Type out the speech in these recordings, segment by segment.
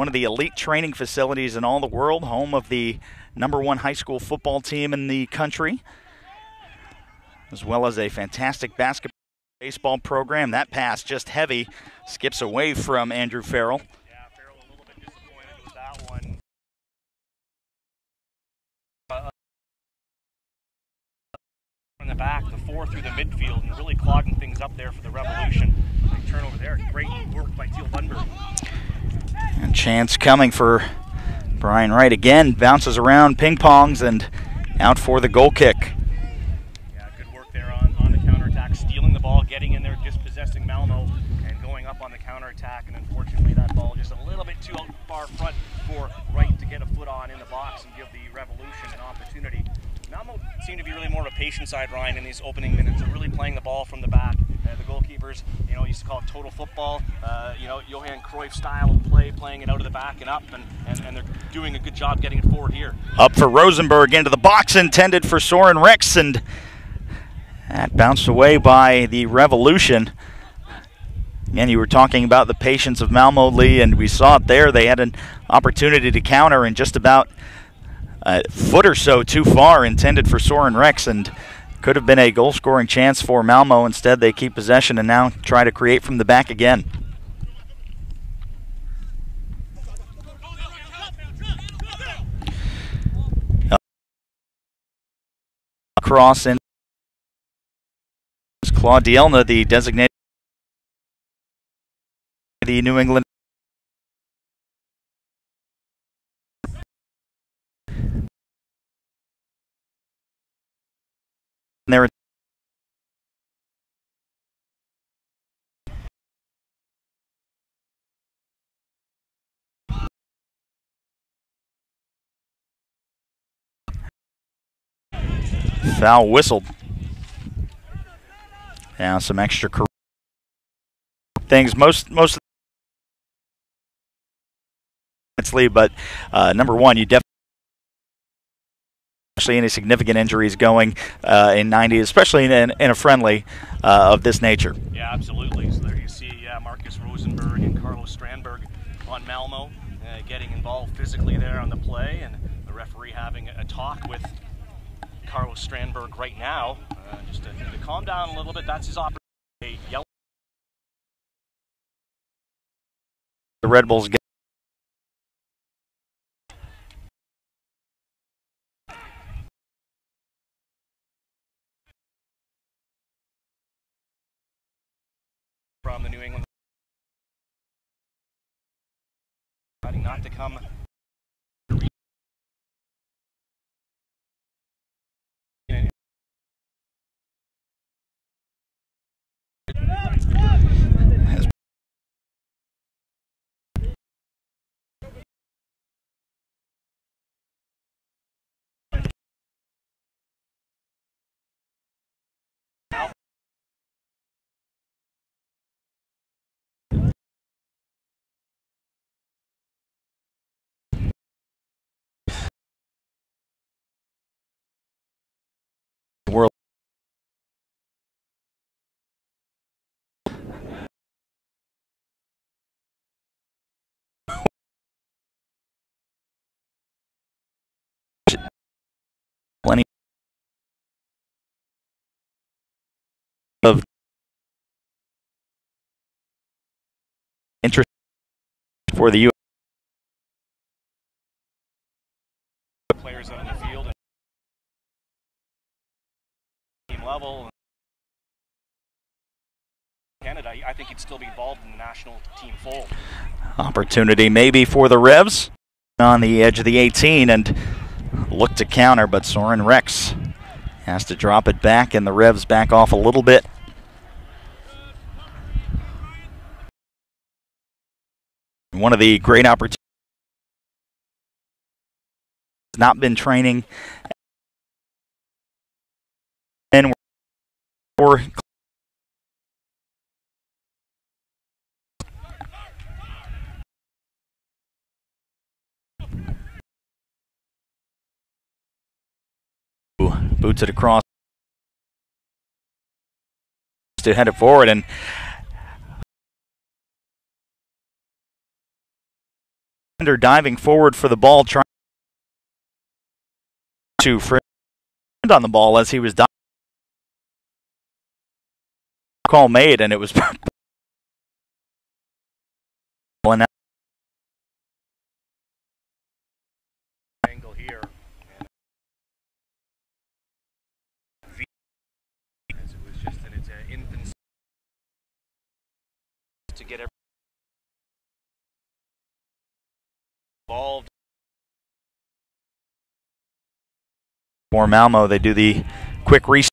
one of the elite training facilities in all the world, home of the #1 high school football team in the country, as well as a fantastic basketball baseball program. That pass just heavy, skips away from Andrew Farrell. Yeah, Farrell a little bit disappointed with that one. In the back, the 4 through the midfield, and really clogging things up there for the Revolution. Big turnover there. Great work by Teal Bunbury. And chance coming for Brian Wright again. Bounces around, ping-pongs, and out for the goal kick. Yeah, good work there on the counterattack, stealing the ball, getting in there, dispossessing Malmo, and going up on the counterattack. And unfortunately, that ball just a little bit too out far front for Wright to get a foot on in the box and give the Revolution an opportunity. Malmo seemed to be really more of a patient side, Ryan, in these opening minutes. They're really playing the ball from the back. The goalkeepers, used to call it total football. Johan Cruyff style of play, playing it out of the back and up, and they're doing a good job getting it forward here. Up for Rosenberg into the box, intended for Soren Rex, and that bounced away by the Revolution. Again, you were talking about the patience of Malmo, Lee, and we saw it there. They had an opportunity to counter, and just about a foot or so too far, intended for Soren Rex, and could have been a goal-scoring chance for Malmo. Instead, they keep possession and now try to create from the back again. Cross in. Claude Dielna, the designated the New England. There foul whistled. Now some extra things. Most of it's lead, but number one, you definitely any significant injuries going in 90, especially in a friendly of this nature. Yeah, absolutely. So there you see Marcus Rosenberg and Carlos Strandberg on Malmo getting involved physically there on the play, and the referee having a talk with Carlos Strandberg right now, just to calm down a little bit. That's his opportunity. The Red Bulls get from the New England, not to come. world. Plenty of interest for the U.S. players out in the field at team level. Canada, I think he'd still be involved in the national team fold. Opportunity maybe for the Revs on the edge of the 18 and look to counter, but Soren Rex has to drop it back, and the Revs back off a little bit. One of the great opportunities has not been training and we're boots it across to head it forward, and diving forward for the ball, trying to friend on the ball as he was diving. Call made, and it was angle here. As it was just in its infancy to get everything involved. For Malmo, they do the quick reset.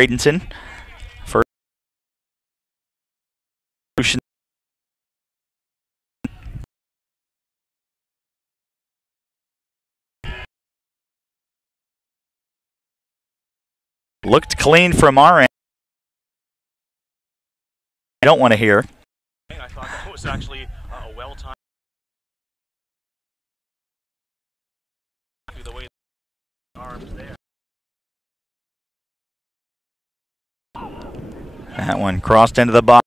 Bradenton for looked clean from our end. I don't want to hear. I thought that was actually a well-timed the way the arms there. That one crossed into the box.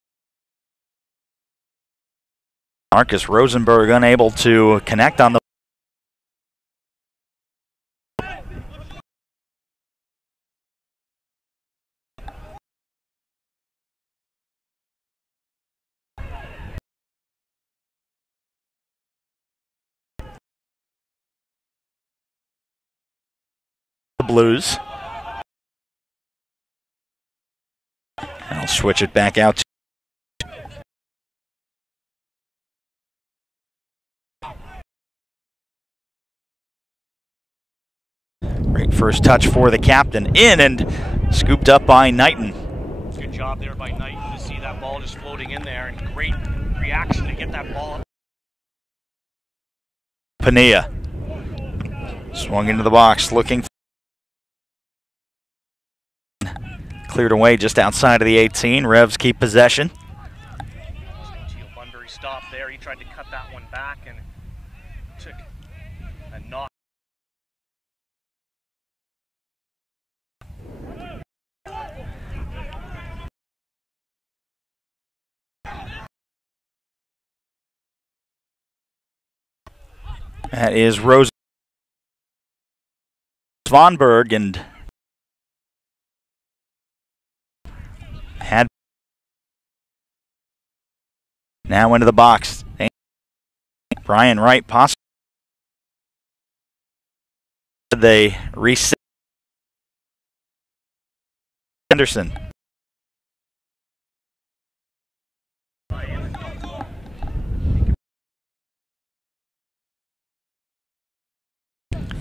Marcus Rosenberg unable to connect on the Blues. I'll switch it back out. Great first touch for the captain. In and scooped up by Knighton. Good job there by Knighton to see that ball just floating in there, and great reaction to get that ball. Pania swung into the box, looking. Cleared away just outside of the 18. Revs keep possession. Bunbury stopped there. He tried to cut that one back and took a knock. That is Rose Svanberg, and had now into the box. Brian Wright possibly they reset. Henderson.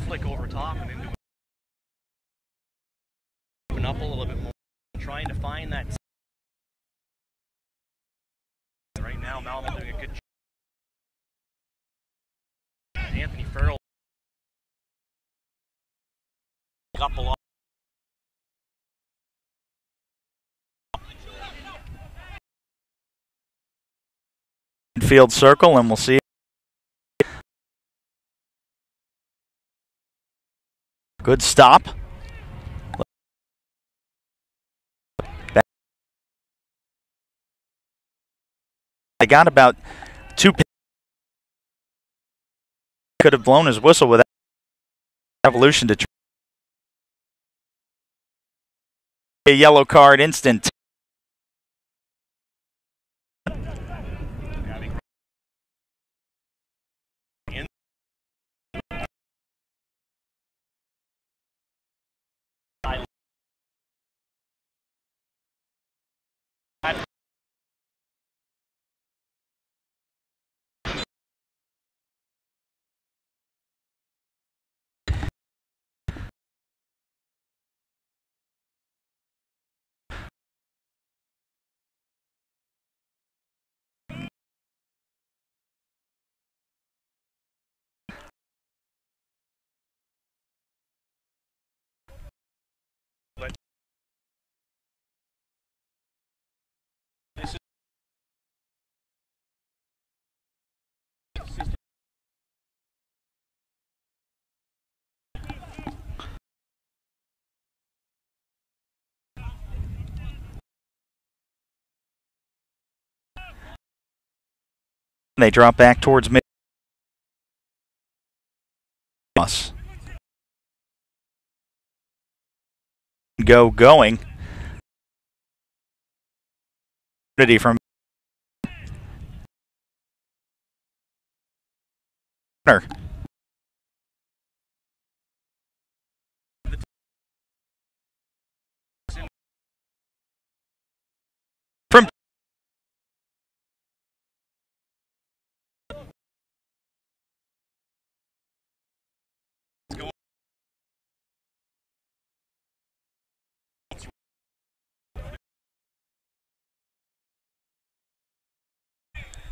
Flick over top and into open up a little bit more, trying to find that. Right now, Malmo doing a good job. Anthony Farrell up a lot. Field circle, and we'll see. Good stop. They got about 2. Could have blown his whistle without evolution to a yellow card instant. They drop back towards mid. Going. From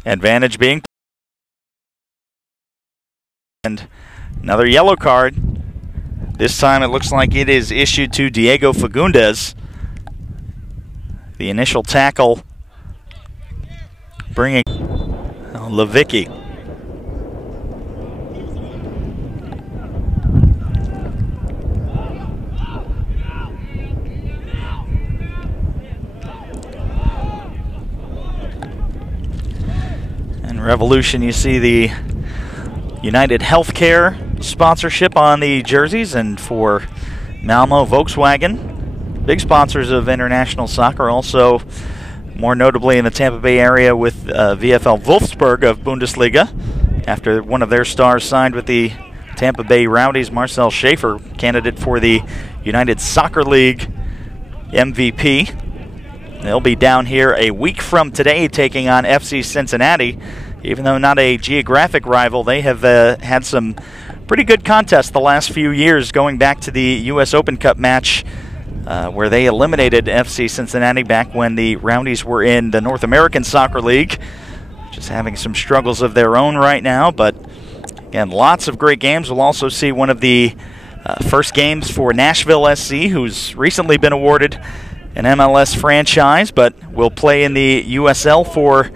advantage being, and another yellow card. This time it looks like it is issued to Diego Fagundes. The initial tackle bringing Levicki. And Revolution, you see the United Healthcare sponsorship on the jerseys, and for Malmo, Volkswagen. Big sponsors of international soccer, also more notably in the Tampa Bay area with VfL Wolfsburg of Bundesliga, after one of their stars signed with the Tampa Bay Rowdies, Marcel Schaefer, candidate for the United Soccer League MVP. They'll be down here a week from today taking on FC Cincinnati. Even though not a geographic rival, they have had some pretty good contests the last few years, going back to the U.S. Open Cup match where they eliminated FC Cincinnati back when the Rowdies were in the North American Soccer League. Just having some struggles of their own right now, but again, lots of great games. We'll also see one of the first games for Nashville SC, who's recently been awarded an MLS franchise, but will play in the USL for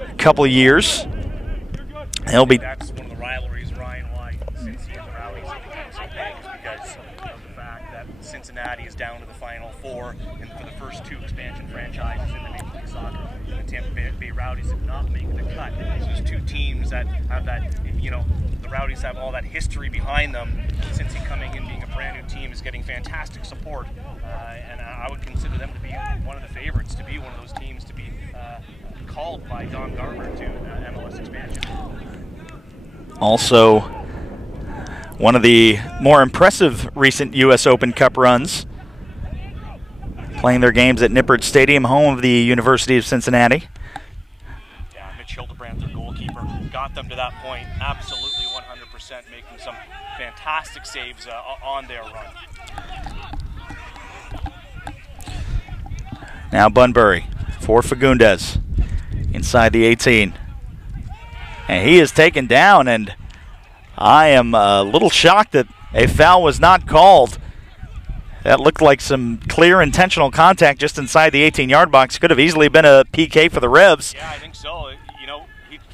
a couple of years. They'll be. That's one of the rivalries, Ryan, why Cincy and the Rowdies have become so big, is because of the fact that Cincinnati is down to the Final Four, and for the first two expansion franchises in the Major League Soccer, the Tampa Bay Rowdies did not make the cut. So there's two teams that have that, you know, the Rowdies have all that history behind them. Cincy coming in, being a brand new team, is getting fantastic support, and I would consider them to be one of the favorites, to be one of those teams to be called by Don Garber to MLS expansion. Also, one of the more impressive recent U.S. Open Cup runs, playing their games at Nippert Stadium, home of the University of Cincinnati. Yeah, Mitch Hildebrand, their goalkeeper, got them to that point, absolutely 100%, making some fantastic saves on their run. Now Bunbury for Fagundes inside the 18. And he is taken down, and I am a little shocked that a foul was not called. That looked like some clear intentional contact just inside the 18-yard box. Could have easily been a PK for the Revs. Yeah, I think so. You know,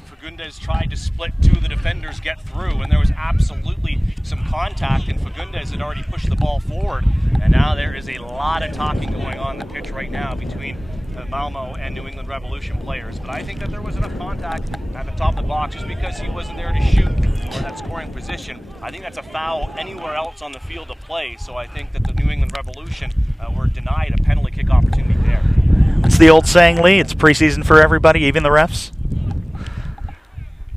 Fagundes tried to split two of the defenders, get through, and there was absolutely some contact, and Fagundes had already pushed the ball forward. And now there is a lot of talking going on the pitch right now between Malmo and New England Revolution players. But I think that there was enough contact at the top of the box. Just because he wasn't there to shoot or that scoring position, I think that's a foul anywhere else on the field of play. So I think that the New England Revolution were denied a penalty kick opportunity there. It's the old saying, Lee, it's preseason for everybody, even the refs.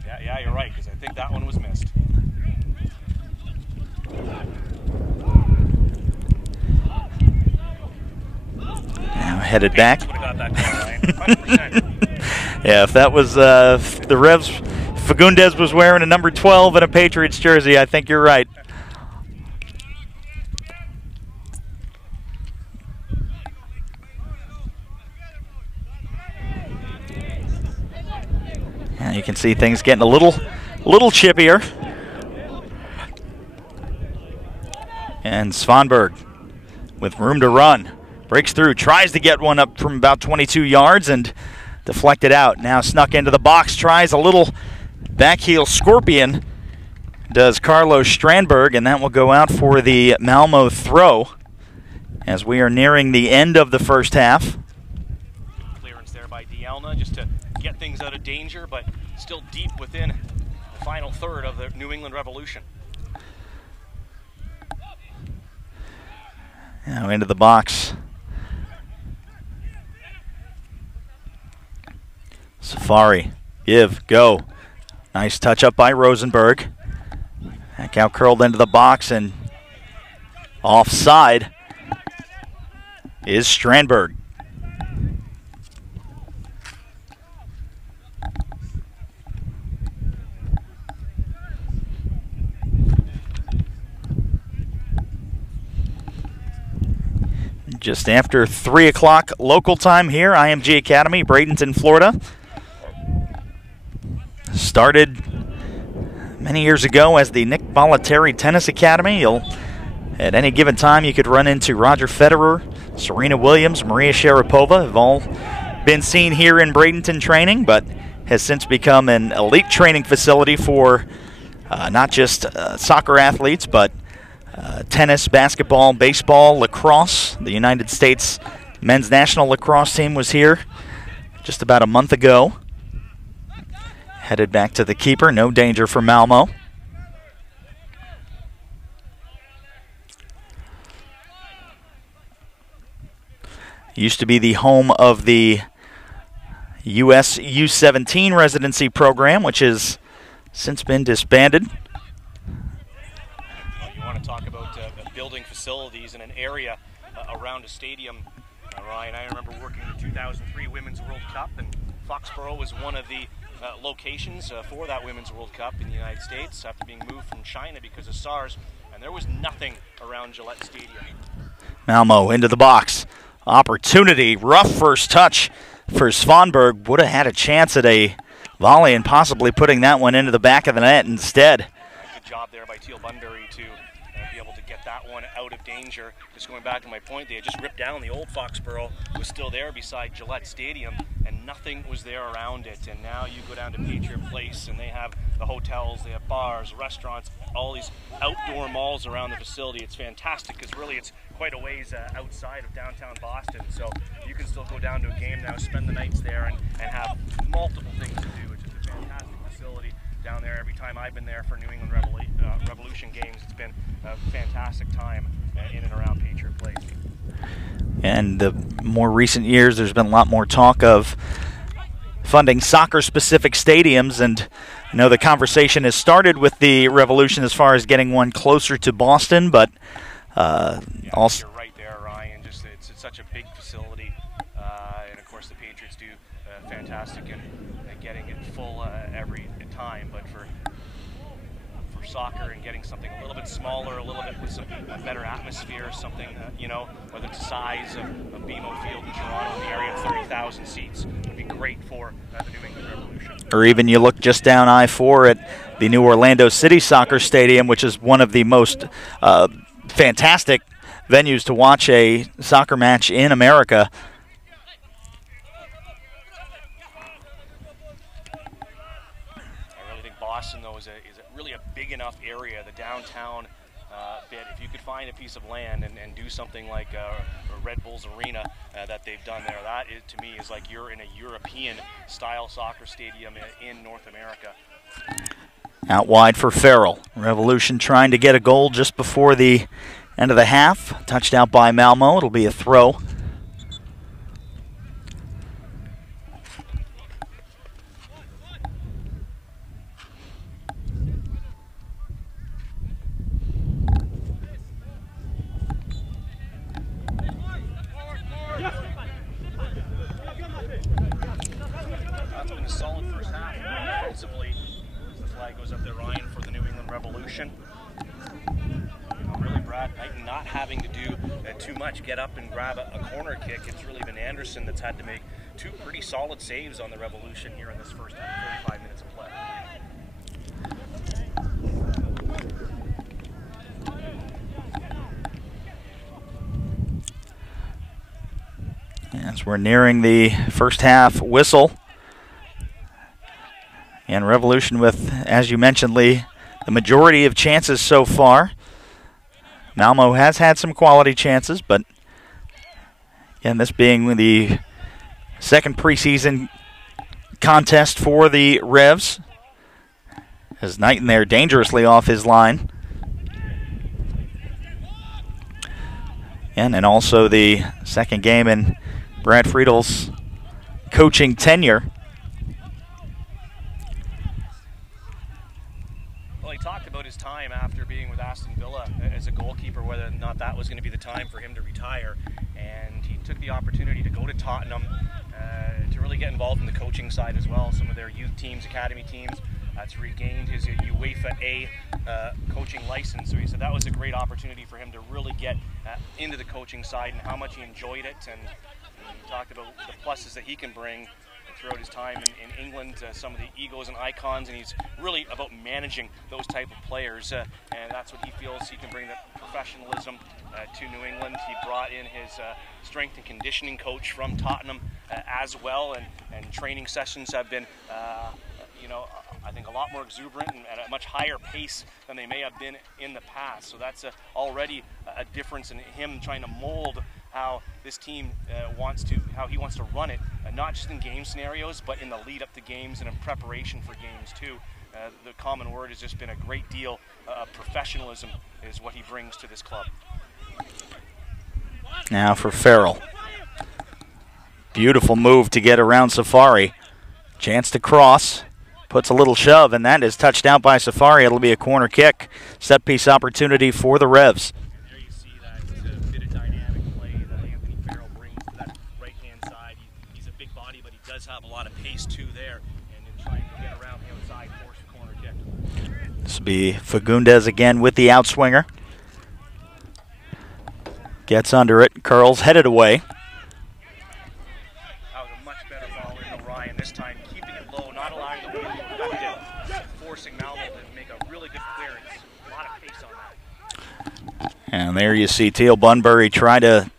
Yeah, you're right, because I think that one was missed. Now headed back. Yeah, if that was the Revs, Fagundes was wearing a number 12 in a Patriots jersey, I think you're right. Yeah, you can see things getting a little chippier. And Svanberg with room to run. Breaks through, tries to get one up from about 22 yards and deflected out. Now snuck into the box, tries a little backheel scorpion, does Carlos Strandberg, and that will go out for the Malmo throw as we are nearing the end of the first half. Clearance there by Dielna just to get things out of danger, but still deep within the final third of the New England Revolution. Now into the box. Safari, give, go. Nice touch up by Rosenberg. Back out curled into the box, and offside is Strandberg. Just after 3 o'clock local time here, IMG Academy, Bradenton, Florida. Started many years ago as the Nick Bollettieri Tennis Academy. At any given time, you could run into Roger Federer, Serena Williams, Maria Sharapova, have all been seen here in Bradenton training, but has since become an elite training facility for not just soccer athletes, but tennis, basketball, baseball, lacrosse. The United States men's national lacrosse team was here just about a month ago. Headed back to the keeper, no danger for Malmo. Used to be the home of the U.S. U-17 residency program, which has since been disbanded. You want to talk about building facilities in an area around a stadium, Ryan. I remember working the 2003 Women's World Cup, and Foxborough was one of the locations for that Women's World Cup in the United States after being moved from China because of SARS, and there was nothing around Gillette Stadium. Malmo into the box. Opportunity, rough first touch for Svanberg. Would have had a chance at a volley and possibly putting that one into the back of the net instead. Good job there by Teal Bunbury to be able to get that one out of danger. Just going back to my point, they had just ripped down the old Foxborough, was still there beside Gillette Stadium, and nothing was there around it. And now you go down to Patriot Place, and they have the hotels, they have bars, restaurants, all these outdoor malls around the facility. It's fantastic because really it's quite a ways outside of downtown Boston, so you can still go down to a game now, spend the nights there, and have multiple things to do, which is a fantastic facility down there. Every time I've been there for New England Revolution games, it's been a fantastic time in and around Patriot Place. And the more recent years, there's been a lot more talk of funding soccer-specific stadiums, and I know the conversation has started with the Revolution as far as getting one closer to Boston, but also you're right there, Ryan. Just it's such a big facility, and of course the Patriots do fantastic in getting it full every time. But for soccer and getting something a little bit smaller, a little bit with some better atmosphere, something whether it's the size of BMO Field in Toronto in the area of 30,000 seats, would be great for the New England Revolution. Or even you look just down I-4 at the new Orlando City Soccer Stadium, which is one of the most fantastic venues to watch a soccer match in America. I really think Boston, though, is really a big enough area, the downtown bit. If you could find a piece of land and do something like Red Bulls Arena that they've done there, that is, to me, is like you're in a European-style soccer stadium in North America. Out wide for Farrell. Revolution trying to get a goal just before the end of the half. Touched out by Malmo. It'll be a throw. That's been a solid first half offensively. The flag goes up there, Ryan, for the New England Revolution. Really, Brad Knighton not having to do too much, get up and grab a corner kick. It's really been Anderson that's had to make two pretty solid saves on the Revolution here in this first 35 minutes of play. As we're nearing the first half whistle. And Revolution with, as you mentioned, Lee, the majority of chances so far. Malmo has had some quality chances, but again, this being the second preseason contest for the Revs. As Knighton there dangerously off his line. And also the second game in Brad Friedel's coaching tenure. Well, he talked about his time after being with Aston Villa as a goalkeeper, whether or not that was going to be the time for him to retire. And he took the opportunity to go to Tottenham to really get involved in the coaching side as well. Some of their youth teams, academy teams. That's regained his UEFA A coaching license. So he said that was a great opportunity for him to really get into the coaching side and how much he enjoyed it. And he talked about the pluses that he can bring throughout his time in England, some of the egos and icons, and he's really about managing those type of players. And that's what he feels he can bring, the professionalism to New England. He brought in his strength and conditioning coach from Tottenham as well, and training sessions have been I think a lot more exuberant and at a much higher pace than they may have been in the past. So that's already a difference in him trying to mold how this team how he wants to run it, not just in game scenarios, but in the lead up to games and in preparation for games too. The common word has just been a great deal of professionalism is what he brings to this club. Now for Farrell. Beautiful move to get around Safari. Chance to cross. Puts a little shove, and that is touched out by Safari. It'll be a corner kick. Set piece opportunity for the Revs. And there you see that bit of dynamic play that Anthony Farrell brings to that right-hand side. He's a big body, but he does have a lot of pace too there. And in trying to get around the outside, force a corner kick. This will be Fagundes again with the outswinger. Gets under it, curls, headed away. That was a much better ball in Ryan this time, keeping it low, not allowing the wind to affect it, forcing Malmo to make a really good clearance. A lot of pace on that. And there you see Teal Bunbury try to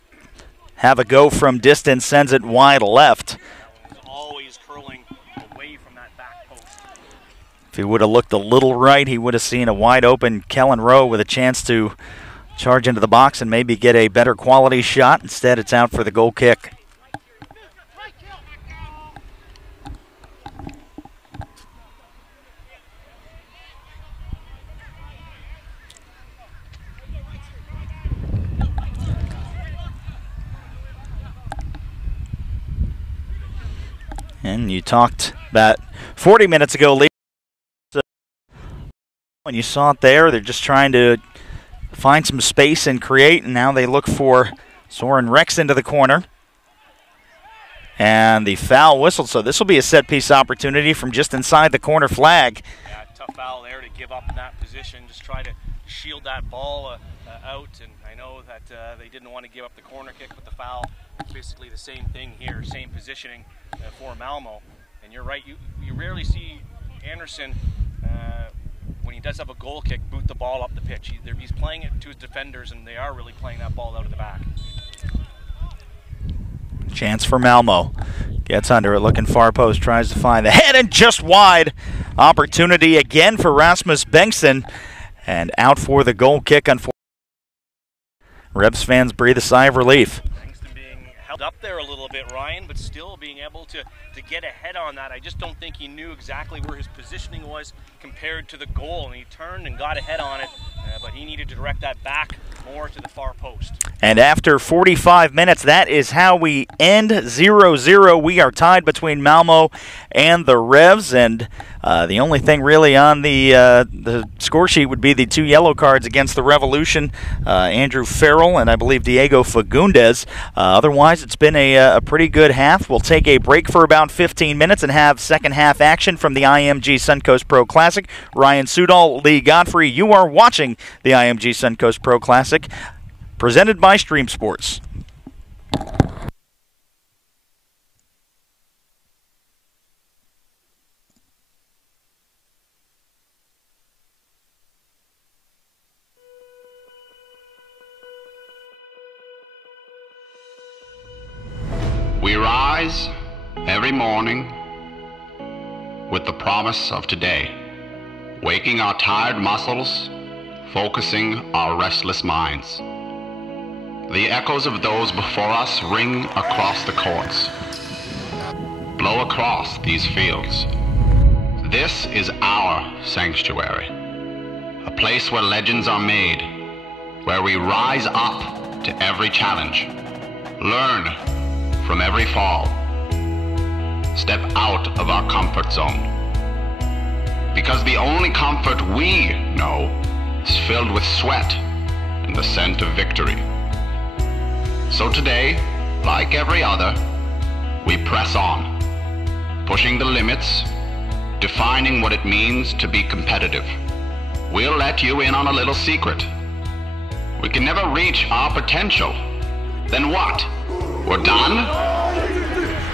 have a go from distance, sends it wide left. That one was always curling away from that back post. If he would have looked a little right, he would have seen a wide open Kellen Rowe with a chance to charge into the box and maybe get a better quality shot. Instead, it's out for the goal kick. And you talked about 40 minutes ago, Lee, when you saw it there, they're just trying to find some space and create, and now they look for Soren Rex into the corner. And the foul whistled, so this will be a set-piece opportunity from just inside the corner flag. Yeah, tough foul there to give up in that position, just try to shield that ball out, and I know that they didn't want to give up the corner kick, but the foul, it's basically the same thing here, same positioning for Malmo. And you're right, you rarely see Anderson, when he does have a goal kick, boot the ball up the pitch. He's playing it to his defenders, and they are really playing that ball out of the back. Chance for Malmo. Gets under it, looking far post, tries to find the head, and just wide. Opportunity again for Rasmus Bengtsson, and out for the goal kick. Unfortunately, Rebs fans breathe a sigh of relief. Bengtsson being held up there a little bit, Ryan, but still being able to get ahead on that. I just don't think he knew exactly where his positioning was compared to the goal, and he turned and got ahead on it, but he needed to direct that back more to the far post. And after 45 minutes, that is how we end 0-0. We are tied between Malmo and the Revs, and the only thing really on the score sheet would be the 2 yellow cards against the Revolution, Andrew Farrell and I believe Diego Fagundes. Otherwise, it's been a pretty good half. We'll take a break for about 15 minutes and have second half action from the IMG Suncoast Pro Classic. Ryan Sudol, Lee Godfrey, you are watching the IMG Suncoast Pro Classic, presented by Stream Sports. We rise every morning with the promise of today, waking our tired muscles, focusing our restless minds. The echoes of those before us ring across the courts. blow across these fields. This is our sanctuary, a place where legends are made, where we rise up to every challenge, learn from every fall, step out of our comfort zone. Because the only comfort we know is filled with sweat and the scent of victory. So today, like every other, we press on, pushing the limits, defining what it means to be competitive. We'll let you in on a little secret. We can never reach our potential. Then what? We're done?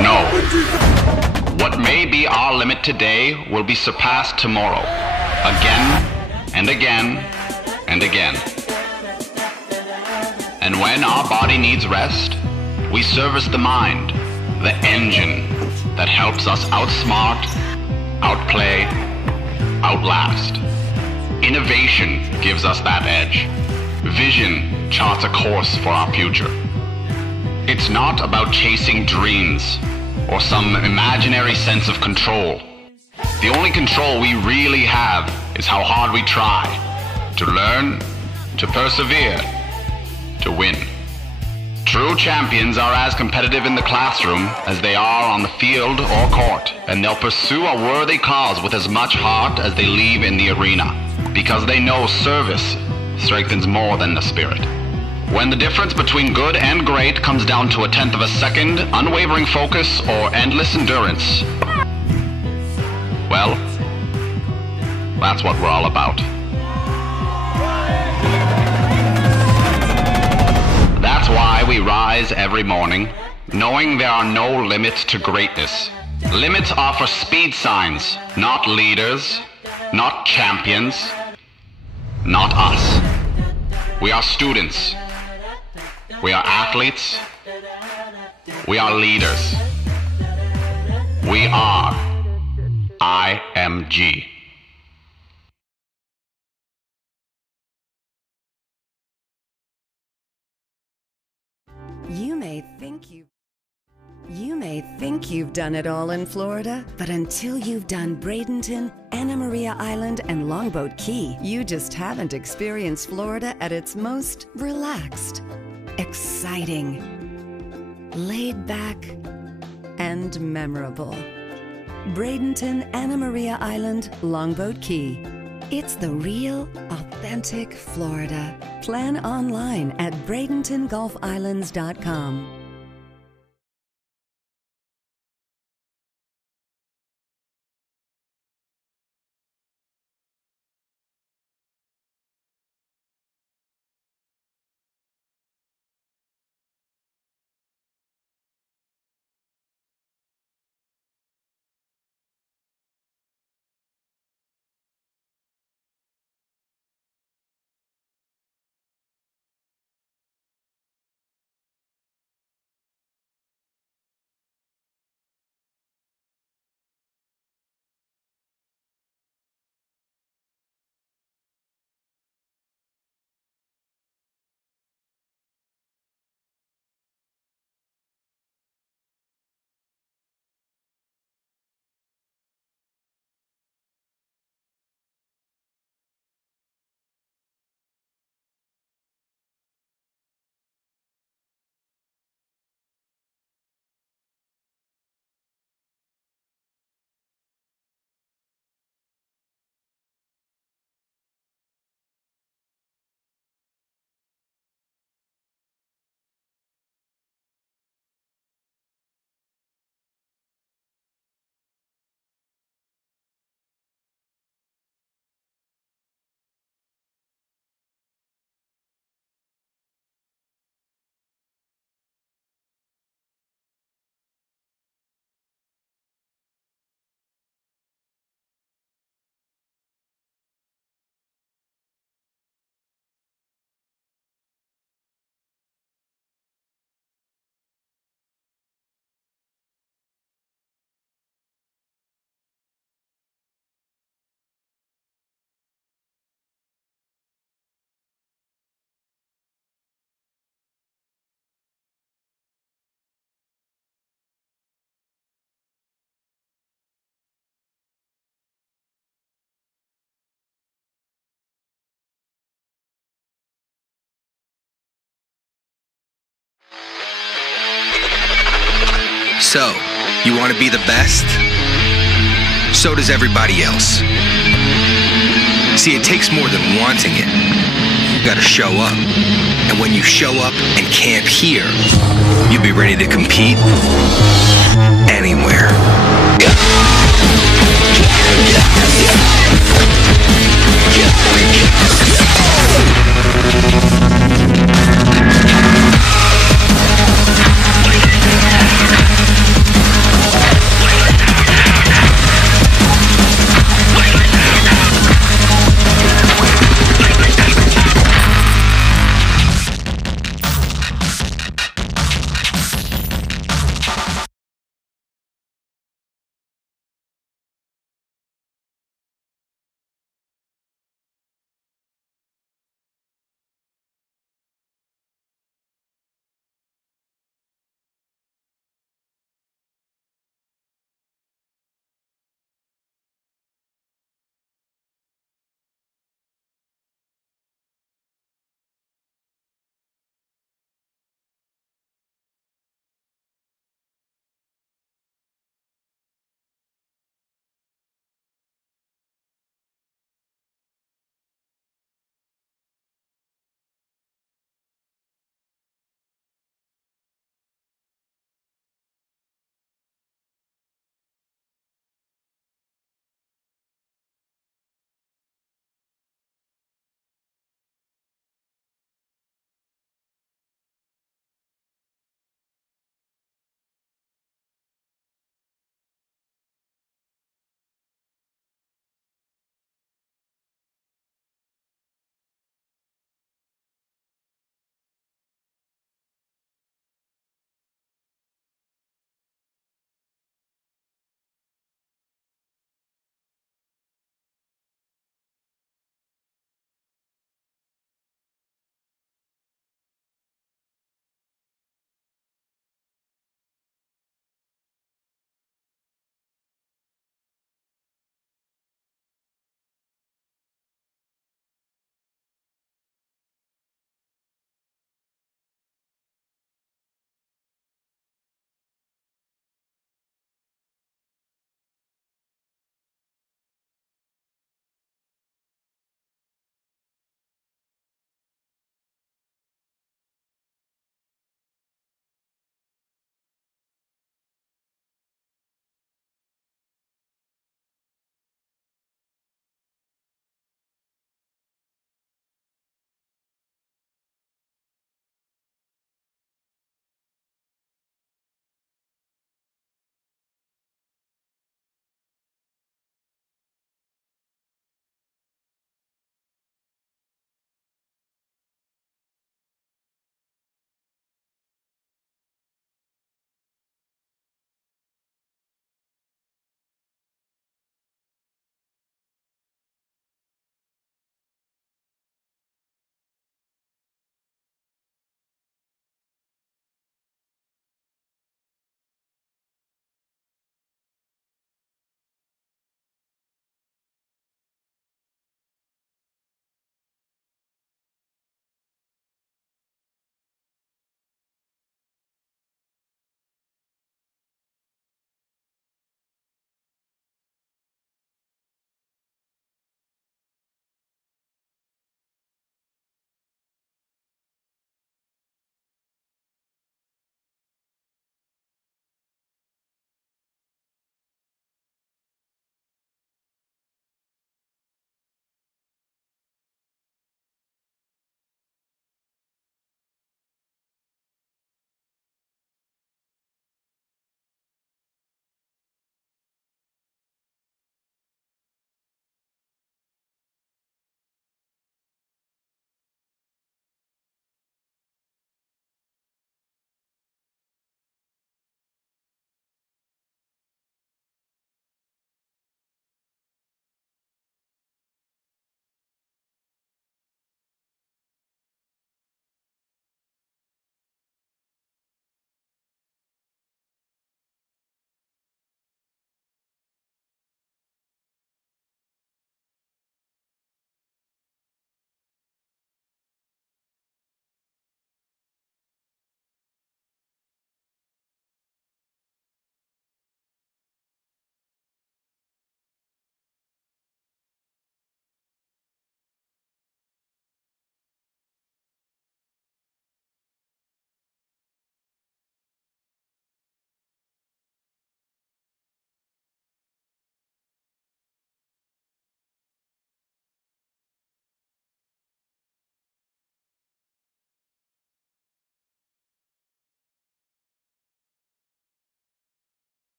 No. What may be our limit today will be surpassed tomorrow. Again and again and again. And when our body needs rest, we service the mind, the engine that helps us outsmart, outplay, outlast. Innovation gives us that edge. Vision charts a course for our future. It's not about chasing dreams or some imaginary sense of control. The only control we really have is how hard we try to learn, to persevere, to win. True champions are as competitive in the classroom as they are on the field or court, and they'll pursue a worthy cause with as much heart as they leave in the arena, because they know service strengthens more than the spirit. When the difference between good and great comes down to 1/10 of a second, unwavering focus, or endless endurance, well, that's what we're all about. That's why we rise every morning, knowing there are no limits to greatness. Limits are for speed signs, not leaders, not champions, not us. We are students. We are athletes. We are leaders. We are IMG. You may think you've done it all in Florida, but until you've done Bradenton, Anna Maria Island, and Longboat Key, you just haven't experienced Florida at its most relaxed, exciting, laid back, and memorable. Bradenton, Anna Maria Island, Longboat Key. It's the real, authentic Florida. Plan online at BradentonGolfIslands.com. So, you want to be the best? So does everybody else. See, it takes more than wanting it. You gotta show up. And when you show up and camp here, you'll be ready to compete anywhere.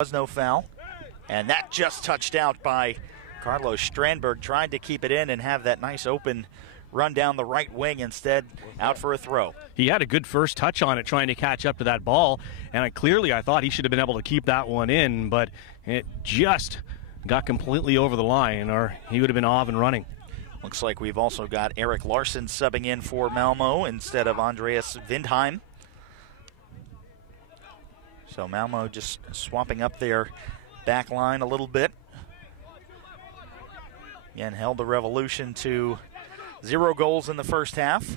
Was no foul. And that just touched out by Carlos Strandberg, trying to keep it in and have that nice open run down the right wing, instead out for a throw. He had a good first touch on it, trying to catch up to that ball, and I thought he should have been able to keep that one in, but it just got completely over the line, or he would have been off and running. Looks like we've also got Eric Larson subbing in for Malmo instead of Andreas Windheim. So Malmo just swapping up their back line a little bit. Again, held the Revolution to 0 goals in the first half.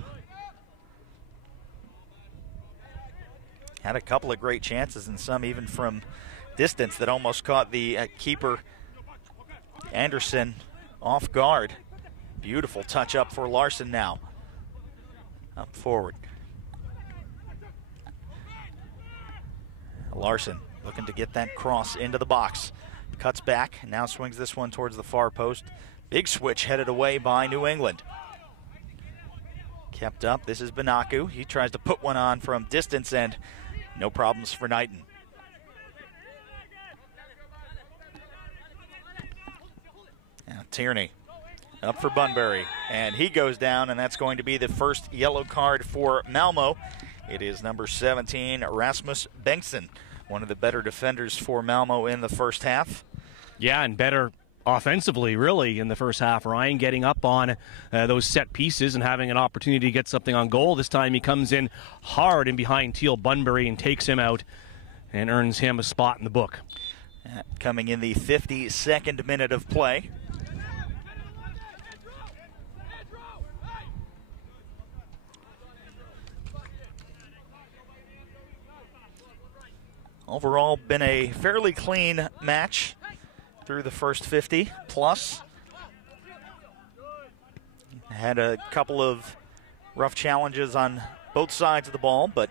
Had a couple of great chances, and some even from distance, that almost caught the keeper Anderson off guard. Beautiful touch up for Larson now. Up forward. Larson looking to get that cross into the box. Cuts back and now swings this one towards the far post. Big switch headed away by New England. Kept up. This is Benaku. He tries to put one on from distance, and no problems for Knighton. Now Tierney up for Bunbury, and he goes down, and that's going to be the first yellow card for Malmo. It is number 17, Rasmus Bengtsson, one of the better defenders for Malmo in the first half. Yeah, and better offensively, really, in the first half. Ryan getting up on those set pieces and having an opportunity to get something on goal. This time he comes in hard in behind Teal Bunbury and takes him out and earns him a spot in the book. Coming in the 52nd minute of play. Overall, been a fairly clean match through the first 50 plus. Had a couple of rough challenges on both sides of the ball, but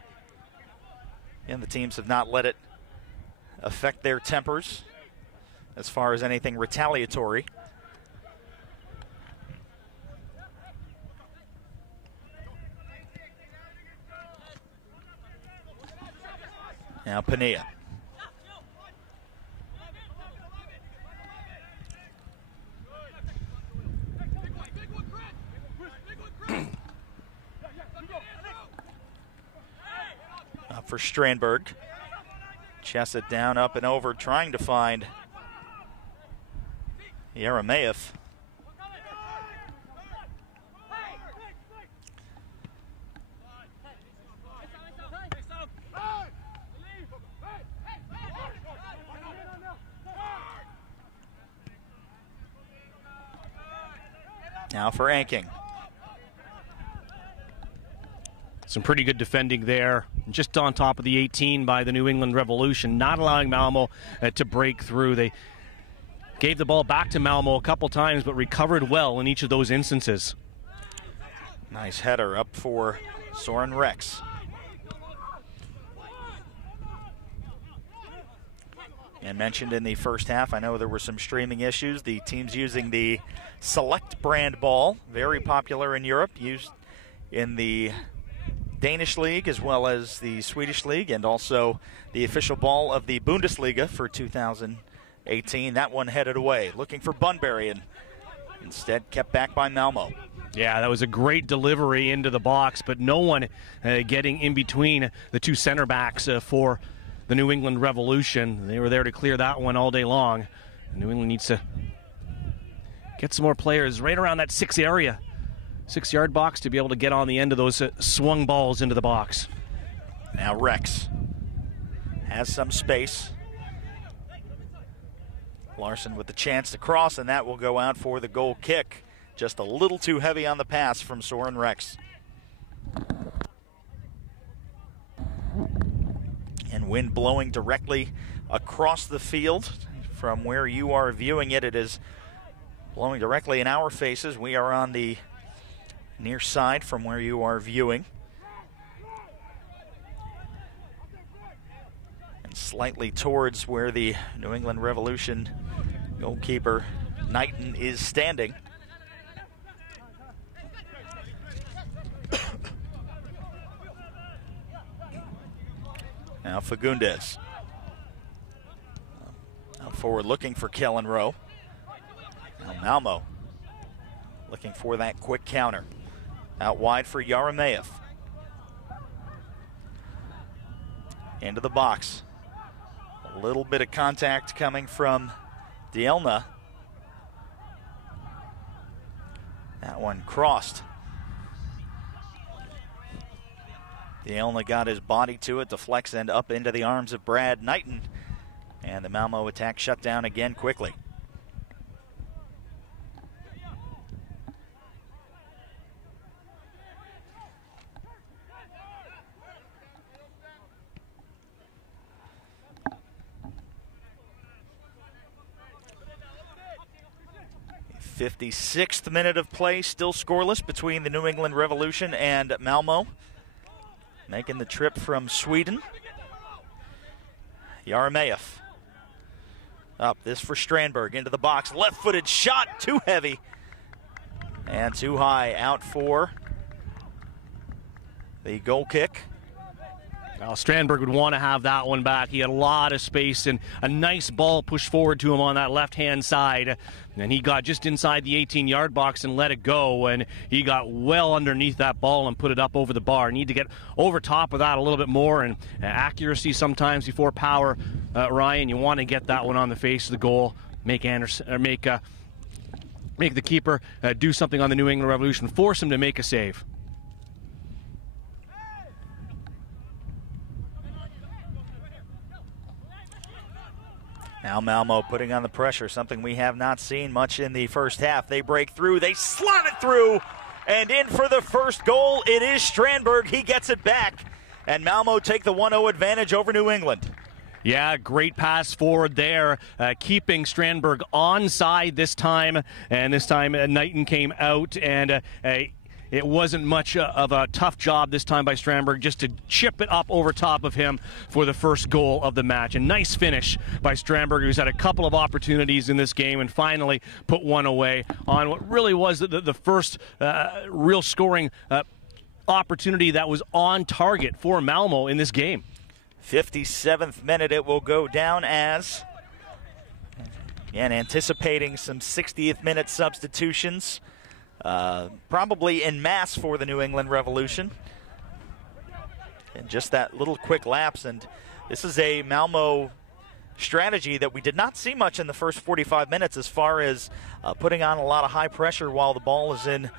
again, the teams have not let it affect their tempers as far as anything retaliatory. Now Pania. Up for Strandberg. Chests it down, up and over, trying to find Yeremaev. Now for Anking. Some pretty good defending there, just on top of the 18 by the New England Revolution, not allowing Malmo to break through. They gave the ball back to Malmo a couple times, but recovered well in each of those instances. Nice header up for Soren Rex. And mentioned in the first half, I know there were some streaming issues. The team's using the Select brand ball, very popular in Europe, used in the Danish League as well as the Swedish League, and also the official ball of the Bundesliga for 2018. That one headed away, looking for Bunbury, and instead kept back by Malmo. Yeah, that was a great delivery into the box, but no one getting in between the two center backs for the New England Revolution. They were there to clear that one all day long. New England needs to get some more players right around that 6-yard box to be able to get on the end of those swung balls into the box. Now Rex has some space. Larson with the chance to cross, and that will go out for the goal kick. Just a little too heavy on the pass from Soren Rex. And wind blowing directly across the field from where you are viewing it. It is blowing directly in our faces. We are on the near side from where you are viewing. And slightly towards where the New England Revolution goalkeeper Knighton is standing. Now Fagundes. forward looking for Kellen Rowe. Now Malmo looking for that quick counter. Out wide for Yaremaev. Into the box. A little bit of contact coming from Dielna. That one crossed. Dielna got his body to it, deflects and up into the arms of Brad Knighton. And the Malmo attack shut down again quickly. The 56th minute of play, still scoreless between the New England Revolution and Malmo. Making the trip from Sweden. Yaremaev. Up, this for Strandberg, into the box. Left-footed shot, too heavy. And too high, out for the goal kick. Well, Strandberg would want to have that one back. He had a lot of space and a nice ball pushed forward to him on that left-hand side. And he got just inside the 18-yard box and let it go. And he got well underneath that ball and put it up over the bar. Need to get over top of that a little bit more. And accuracy sometimes before power. Ryan, you want to get that one on the face of the goal. Make Anderson, or make the keeper do something on the New England Revolution. Force him to make a save. Now Malmo putting on the pressure, something we have not seen much in the first half. They break through, they slot it through, and in for the first goal, it is Strandberg. He gets it back, and Malmo take the 1-0 advantage over New England. Yeah, great pass forward there, keeping Strandberg onside this time, and this time Knighton came out, and it wasn't much of a tough job this time by Strandberg just to chip it up over top of him for the first goal of the match. A nice finish by Strandberg, who's had a couple of opportunities in this game and finally put one away on what really was the first real scoring opportunity that was on target for Malmo in this game. 57th minute, it will go down as, and anticipating some 60th minute substitutions. Probably en masse for the New England Revolution. And just that little quick lapse. And this is a Malmo strategy that we did not see much in the first 45 minutes as far as putting on a lot of high pressure while the ball is in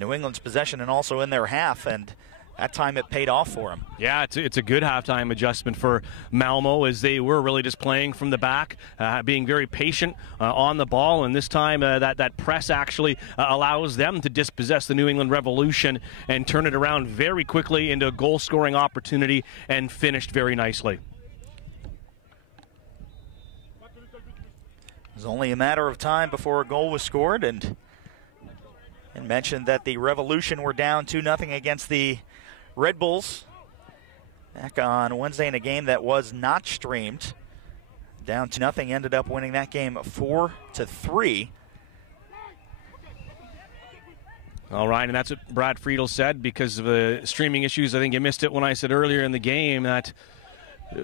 New England's possession and also in their half. And that time it paid off for them. Yeah, it's a good halftime adjustment for Malmo as they were really just playing from the back, being very patient on the ball. And this time that press actually allows them to dispossess the New England Revolution and turn it around very quickly into a goal-scoring opportunity and finished very nicely. It was only a matter of time before a goal was scored, and mentioned that the Revolution were down 2-0 against the Red Bulls back on Wednesday in a game that was not streamed. Down 2-0, ended up winning that game 4-3. All right, and that's what Brad Friedel said because of the streaming issues. I think you missed it when I said earlier in the game that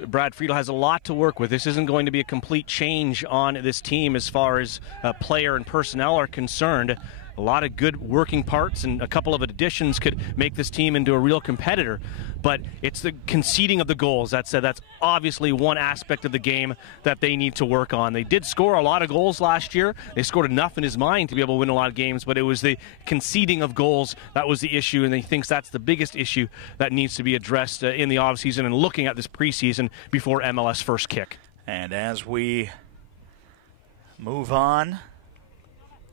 Brad Friedel has a lot to work with. This isn't going to be a complete change on this team as far as player and personnel are concerned. A lot of good working parts and a couple of additions could make this team into a real competitor. But it's the conceding of the goals. That's obviously one aspect of the game that they need to work on. They did score a lot of goals last year. They scored enough in his mind to be able to win a lot of games, but it was the conceding of goals that was the issue, and he thinks that's the biggest issue that needs to be addressed in the offseason and looking at this preseason before MLS first kick. And as we move on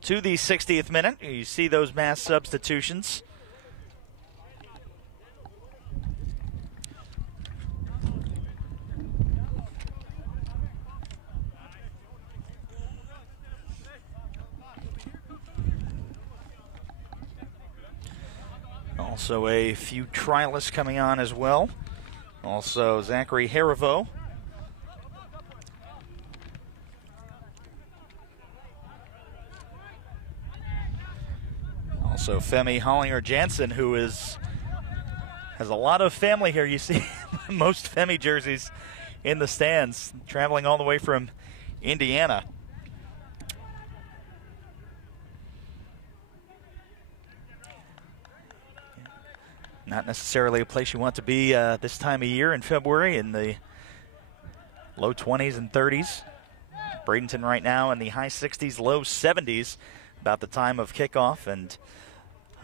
to the 60th minute, you see those mass substitutions. Also a few trialists coming on as well. Also Zachary Harivo. Also Femi Hollinger-Jansen, who has a lot of family here. You see most Femi jerseys in the stands, traveling all the way from Indiana. Not necessarily a place you want to be this time of year in February, in the low 20s and 30s. Bradenton right now in the high 60s, low 70s about the time of kickoff, and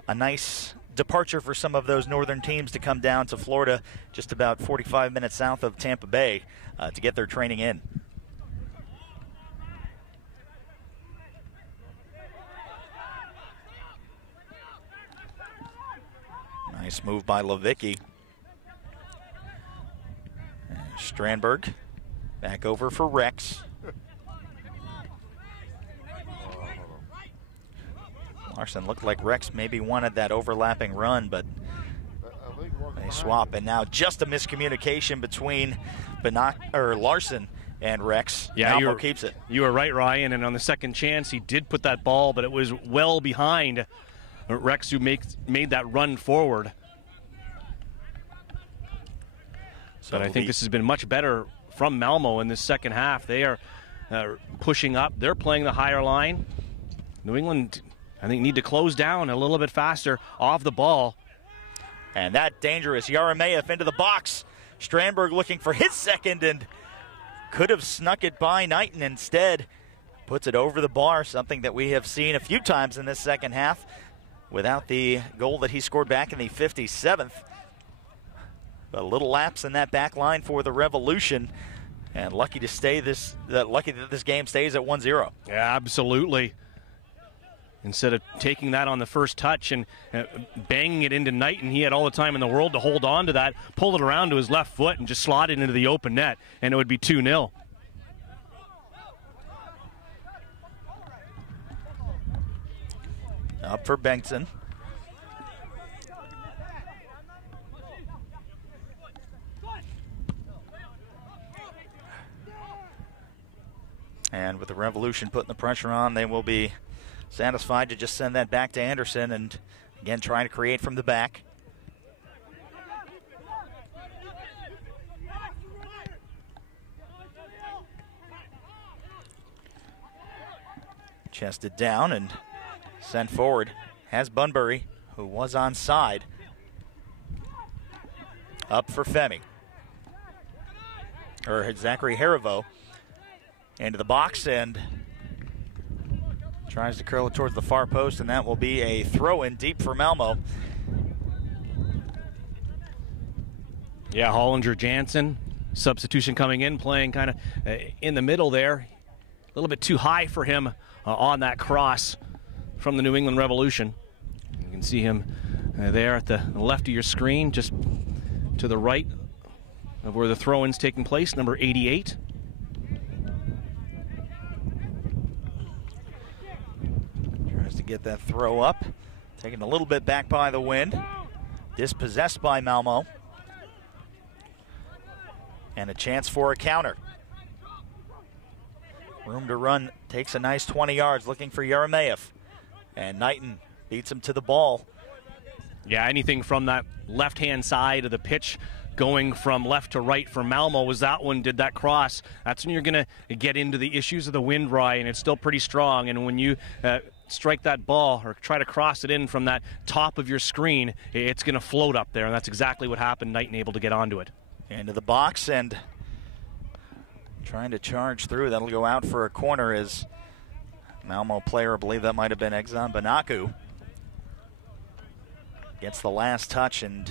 a nice departure for some of those northern teams to come down to Florida, just about 45 minutes south of Tampa Bay, to get their training in. Nice move by Levicki. Strandberg back over for Rex. Larson looked like Rex maybe wanted that overlapping run, but they swap. And now just a miscommunication between Larson and Rex. Yeah, Malmo keeps it. You were right, Ryan, and on the second chance he did put that ball, but it was well behind Rex, who made that run forward. But I think this has been much better from Malmo in this second half. They are pushing up. They're playing the higher line. New England, I think, need to close down a little bit faster off the ball. And that dangerous. Yarameyev into the box. Strandberg looking for his second and could have snuck it by Knighton. Instead, puts it over the bar, something that we have seen a few times in this second half without the goal that he scored back in the 57th. A little lapse in that back line for the Revolution, and lucky that this game stays at 1-0. Yeah, absolutely. Instead of taking that on the first touch and banging it into Knighton, he had all the time in the world to hold on to that, pull it around to his left foot, and just slot it into the open net, and it would be 2-0. Up for Bengtson. And with the Revolution putting the pressure on, they will be satisfied to just send that back to Anderson and again trying to create from the back. Chested down and sent forward. Has Bunbury, who was onside. Up for Femi. Or Zachary Harivo. Into the box and tries to curl it towards the far post, and that will be a throw-in deep for Malmo. Yeah, Hollinger Jansen, substitution coming in, playing kind of in the middle there. A little bit too high for him on that cross from the New England Revolution. You can see him there at the left of your screen, just to the right of where the throw-in's taking place, number 88. To get that throw up, taken a little bit back by the wind, dispossessed by Malmo, and a chance for a counter. Room to run, takes a nice 20 yards, looking for Yarameyev, and Knighton beats him to the ball. Yeah, anything from that left-hand side of the pitch going from left to right for Malmo was that one, did that cross. That's when you're going to get into the issues of the wind, Ryan. It's still pretty strong, and when you strike that ball or try to cross it in from that top of your screen, it's going to float up there, and that's exactly what happened. Knighton able to get onto it. Into the box and trying to charge through. That'll go out for a corner as Malmo player, I believe that might have been Exxon Banaku, gets the last touch, and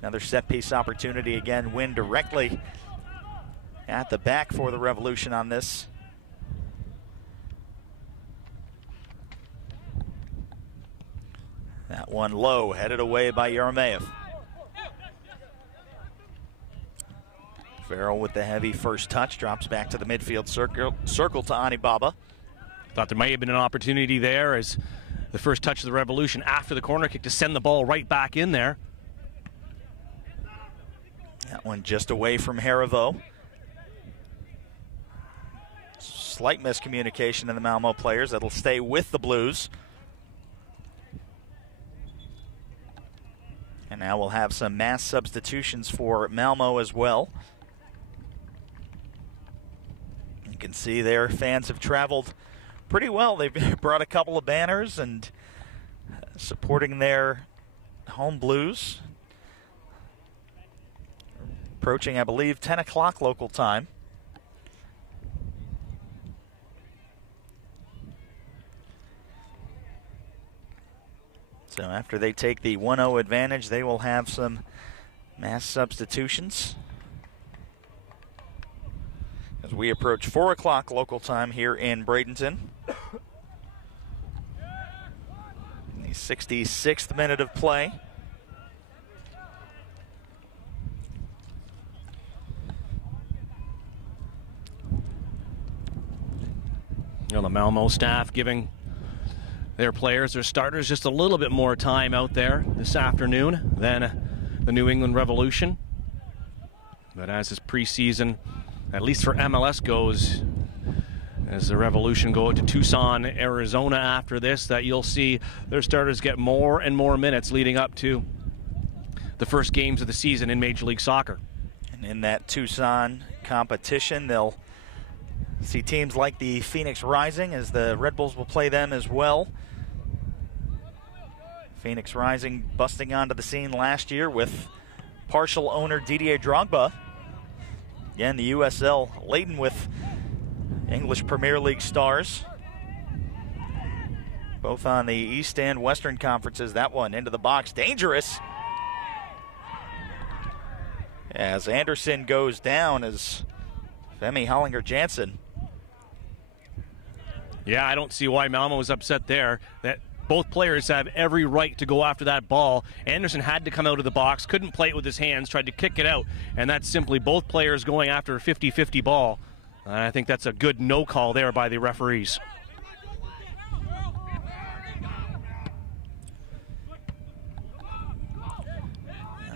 another set-piece opportunity again. Win directly at the back for the Revolution on this. That one low, headed away by Yarameyev. Farrell with the heavy first touch, drops back to the midfield circle to Anibaba. Thought there might have been an opportunity there as the first touch of the Revolution after the corner kick to send the ball right back in there. That one just away from Harivo. Slight miscommunication in the Malmo players. That'll stay with the Blues. And now we'll have some mass substitutions for Malmo as well. can see their fans have traveled pretty well. They've brought a couple of banners and supporting their home Blues. Approaching, I believe, 10 o'clock local time. So after they take the 1-0 advantage, they will have some mass substitutions as we approach 4 o'clock local time here in Bradenton. In the 66th minute of play. You know, the Malmo staff giving their players, their starters, just a little bit more time out there this afternoon than the New England Revolution. But as this preseason, at least for MLS goes, as the Revolution go to Tucson, Arizona after this, that you'll see their starters get more and more minutes leading up to the first games of the season in Major League Soccer. And in that Tucson competition, they'll see teams like the Phoenix Rising, as the Red Bulls will play them as well. Phoenix Rising busting onto the scene last year with partial owner Didier Drogba. Again, the USL laden with English Premier League stars, both on the East and Western conferences. That one into the box, dangerous, as Anderson goes down as Femi Hollinger-Jansen. Yeah, I don't see why Malmo was upset there. That both players have every right to go after that ball. Anderson had to come out of the box, couldn't play it with his hands, tried to kick it out, and that's simply both players going after a 50-50 ball. I think that's a good no call there by the referees.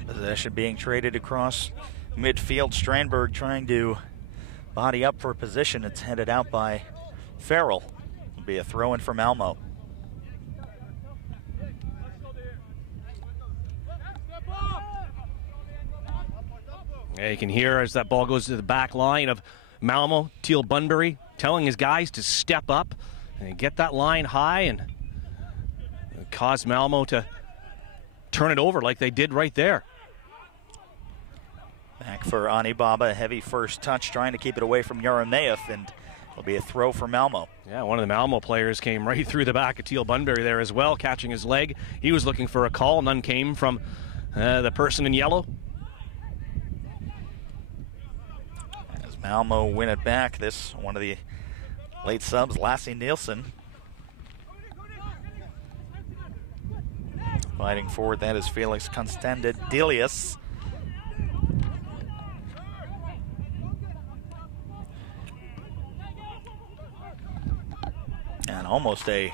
Possession being traded across midfield. Strandberg trying to body up for position. It's headed out by Farrell. It'll be a throw-in for Malmo. Yeah, you can hear as that ball goes to the back line of Malmo, Teal Bunbury telling his guys to step up and get that line high and cause Malmo to turn it over like they did right there. Back for Ani Baba, a heavy first touch, trying to keep it away from Yarameyev, and it'll be a throw for Malmo. Yeah, one of the Malmo players came right through the back of Teal Bunbury there as well, catching his leg. He was looking for a call, none came from the person in yellow. As Malmo win it back, this one of the late subs, Lassie Nielsen. Fighting forward, that is Felix Constantidilius. And almost a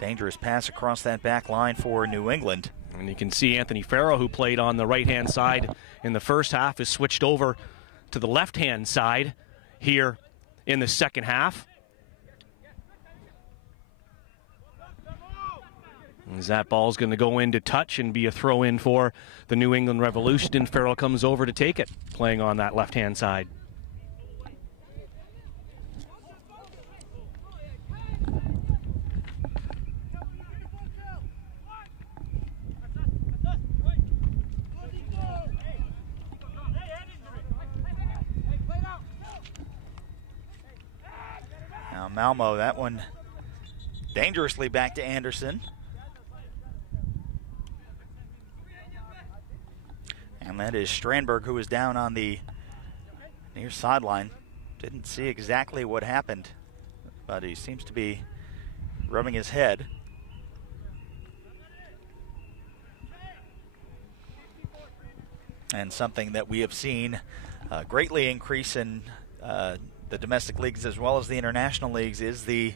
dangerous pass across that back line for New England. And you can see Anthony Farrell, who played on the right-hand side in the first half, is switched over to the left-hand side here in the second half. As that ball's going to go into touch and be a throw-in for the New England Revolution, and Farrell comes over to take it, playing on that left-hand side. Now Malmo, that one dangerously back to Anderson. And that is Strandberg, who was down on the near sideline. Didn't see exactly what happened, but he seems to be rubbing his head. And something that we have seen greatly increase in the domestic leagues as well as the international leagues is the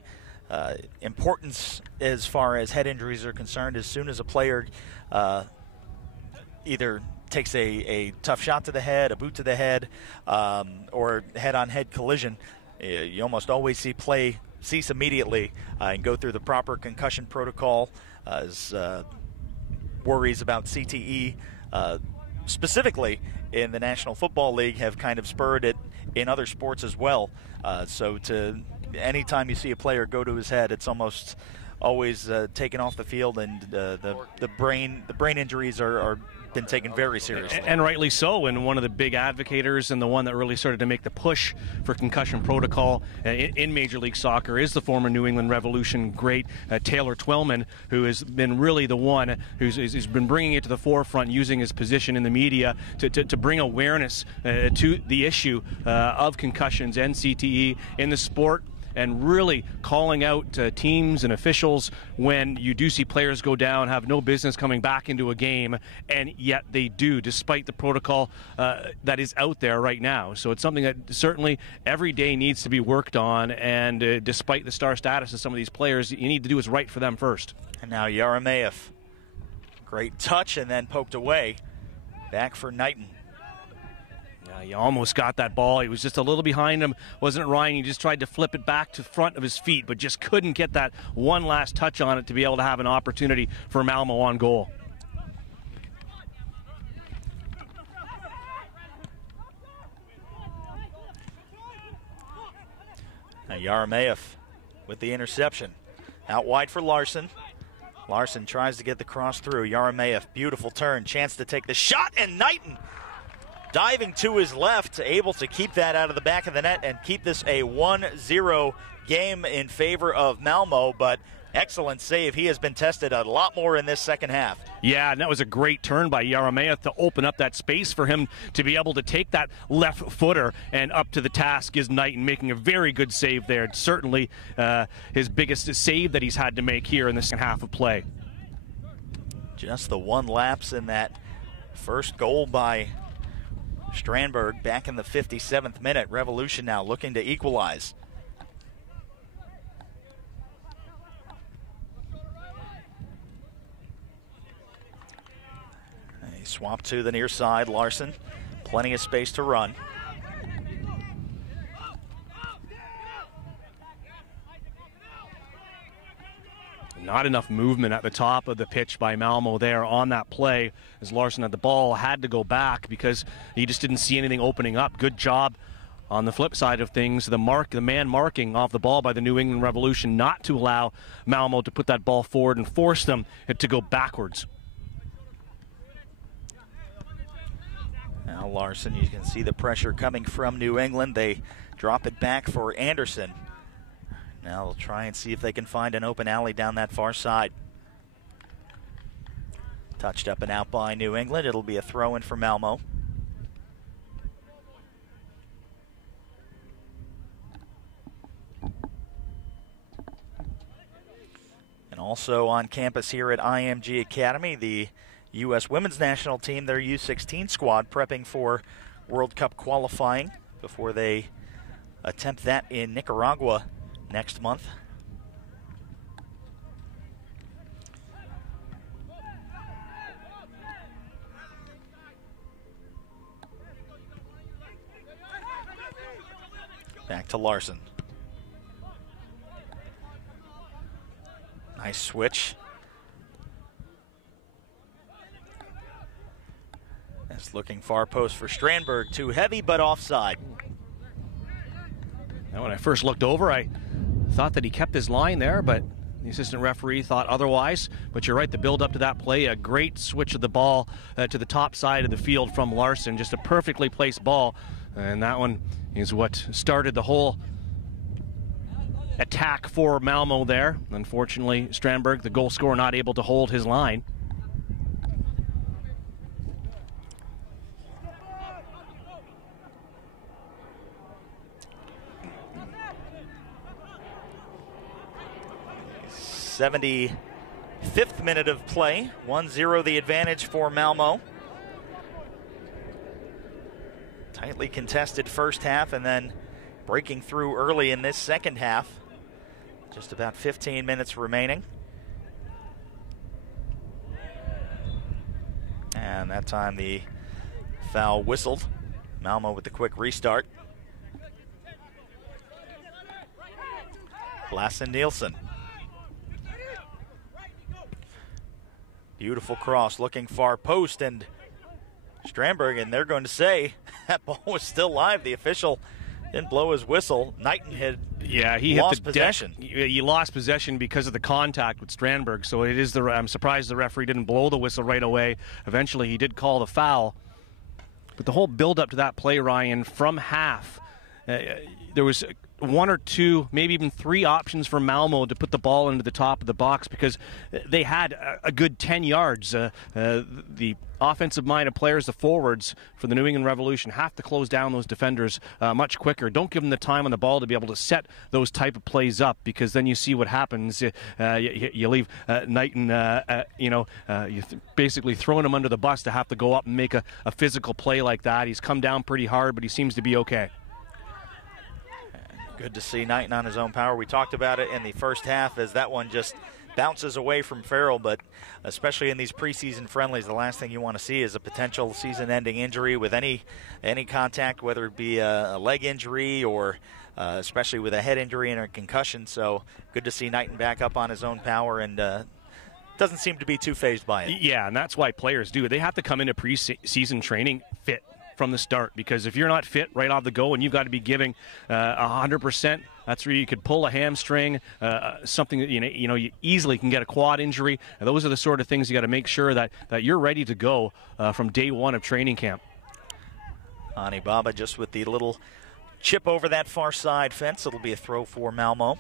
importance as far as head injuries are concerned. As soon as a player either takes a tough shot to the head, a boot to the head, or head-on-head collision, you almost always see play cease immediately and go through the proper concussion protocol. As worries about CTE specifically in the National Football League have kind of spurred it in other sports as well. So anytime you see a player go to his head, it's almost always taken off the field, and the brain injuries are been taken very seriously. And rightly so, and one of the big advocators and the one that really started to make the push for concussion protocol in Major League Soccer is the former New England Revolution great Taylor Twellman, who has been really the one who's been bringing it to the forefront, using his position in the media to bring awareness to the issue of concussions and CTE in the sport, and really calling out teams and officials when you do see players go down, have no business coming back into a game, and yet they do, despite the protocol that is out there right now. So it's something that certainly every day needs to be worked on, and despite the star status of some of these players, you need to do what's right for them first. And now Yaremaev. Great touch and then poked away. Back for Knighton. He almost got that ball. He was just a little behind him, wasn't it, Ryan? He just tried to flip it back to the front of his feet, but just couldn't get that one last touch on it to be able to have an opportunity for Malmo on goal. Now Yaremaev with the interception. Out wide for Larson. Larson tries to get the cross through. Yaremaev, beautiful turn, chance to take the shot, and Knighton diving to his left, able to keep that out of the back of the net and keep this a 1-0 game in favor of Malmo, but excellent save. He has been tested a lot more in this second half. Yeah, and that was a great turn by Yaremaev to open up that space for him to be able to take that left footer, and up to the task is Knighton, making a very good save there. It's certainly his biggest save that he's had to make here in the second half of play. Just the one lapse in that first goal by Strandberg back in the 57th minute. Revolution now looking to equalize. He swapped to the near side. Larson, plenty of space to run. Not enough movement at the top of the pitch by Malmo there on that play, as Larson had the ball, had to go back because he just didn't see anything opening up. Good job on the flip side of things, the man marking off the ball by the New England Revolution, not to allow Malmo to put that ball forward and force them to go backwards. Now Larson, you can see the pressure coming from New England. They drop it back for Anderson. Now they'll try and see if they can find an open alley down that far side. Touched up and out by New England. It'll be a throw-in for Malmo. And also on campus here at IMG Academy, the U.S. Women's National Team, their U16 squad, prepping for World Cup qualifying before they attempt that in Nicaragua next month. Back to Larson. Nice switch. That's looking far post for Strandberg. Too heavy, but offside. Now, when I first looked over, I thought that he kept his line there, but the assistant referee thought otherwise. But you're right, the build up to that play, a great switch of the ball to the top side of the field from Larson. Just a perfectly placed ball. And that one is what started the whole attack for Malmo there. Unfortunately, Strandberg, the goal scorer, not able to hold his line. th 75th minute of play. 1-0 the advantage for Malmo. Tightly contested first half, and then breaking through early in this second half. Just about 15 minutes remaining. And that time the foul whistled. Malmo with the quick restart. Lassen Nielsen. Beautiful cross, looking far post, and Strandberg, and they're going to say that ball was still live. The official didn't blow his whistle. Knighton had he lost hit the possession. He lost possession because of the contact with Strandberg. So it is I'm surprised the referee didn't blow the whistle right away. Eventually, he did call the foul. But the whole build-up to that play, Ryan, from half, there was one or two, maybe even three options for Malmo to put the ball into the top of the box because they had a good 10 yards. The offensive-minded players, the forwards for the New England Revolution, have to close down those defenders much quicker. Don't give them the time on the ball to be able to set those type of plays up because then you see what happens. You leave Knighton, basically throwing him under the bus to have to go up and make a physical play like that. He's come down pretty hard, but he seems to be okay. Good to see Knighton on his own power. We talked about it in the first half as that one just bounces away from Farrell, but especially in these preseason friendlies, the last thing you want to see is a potential season-ending injury with any contact, whether it be a leg injury or especially with a head injury and a concussion. So good to see Knighton back up on his own power and doesn't seem to be too fazed by it. Yeah, and that's why players do it. They have to come into preseason training fit from the start, because if you're not fit right off the go and you've got to be giving 100%, that's where you could pull a hamstring, something that you easily can get a quad injury. And those are the sort of things you got to make sure that you're ready to go from day one of training camp. Ani Baba just with the little chip over that far side fence. It'll be a throw for Malmo.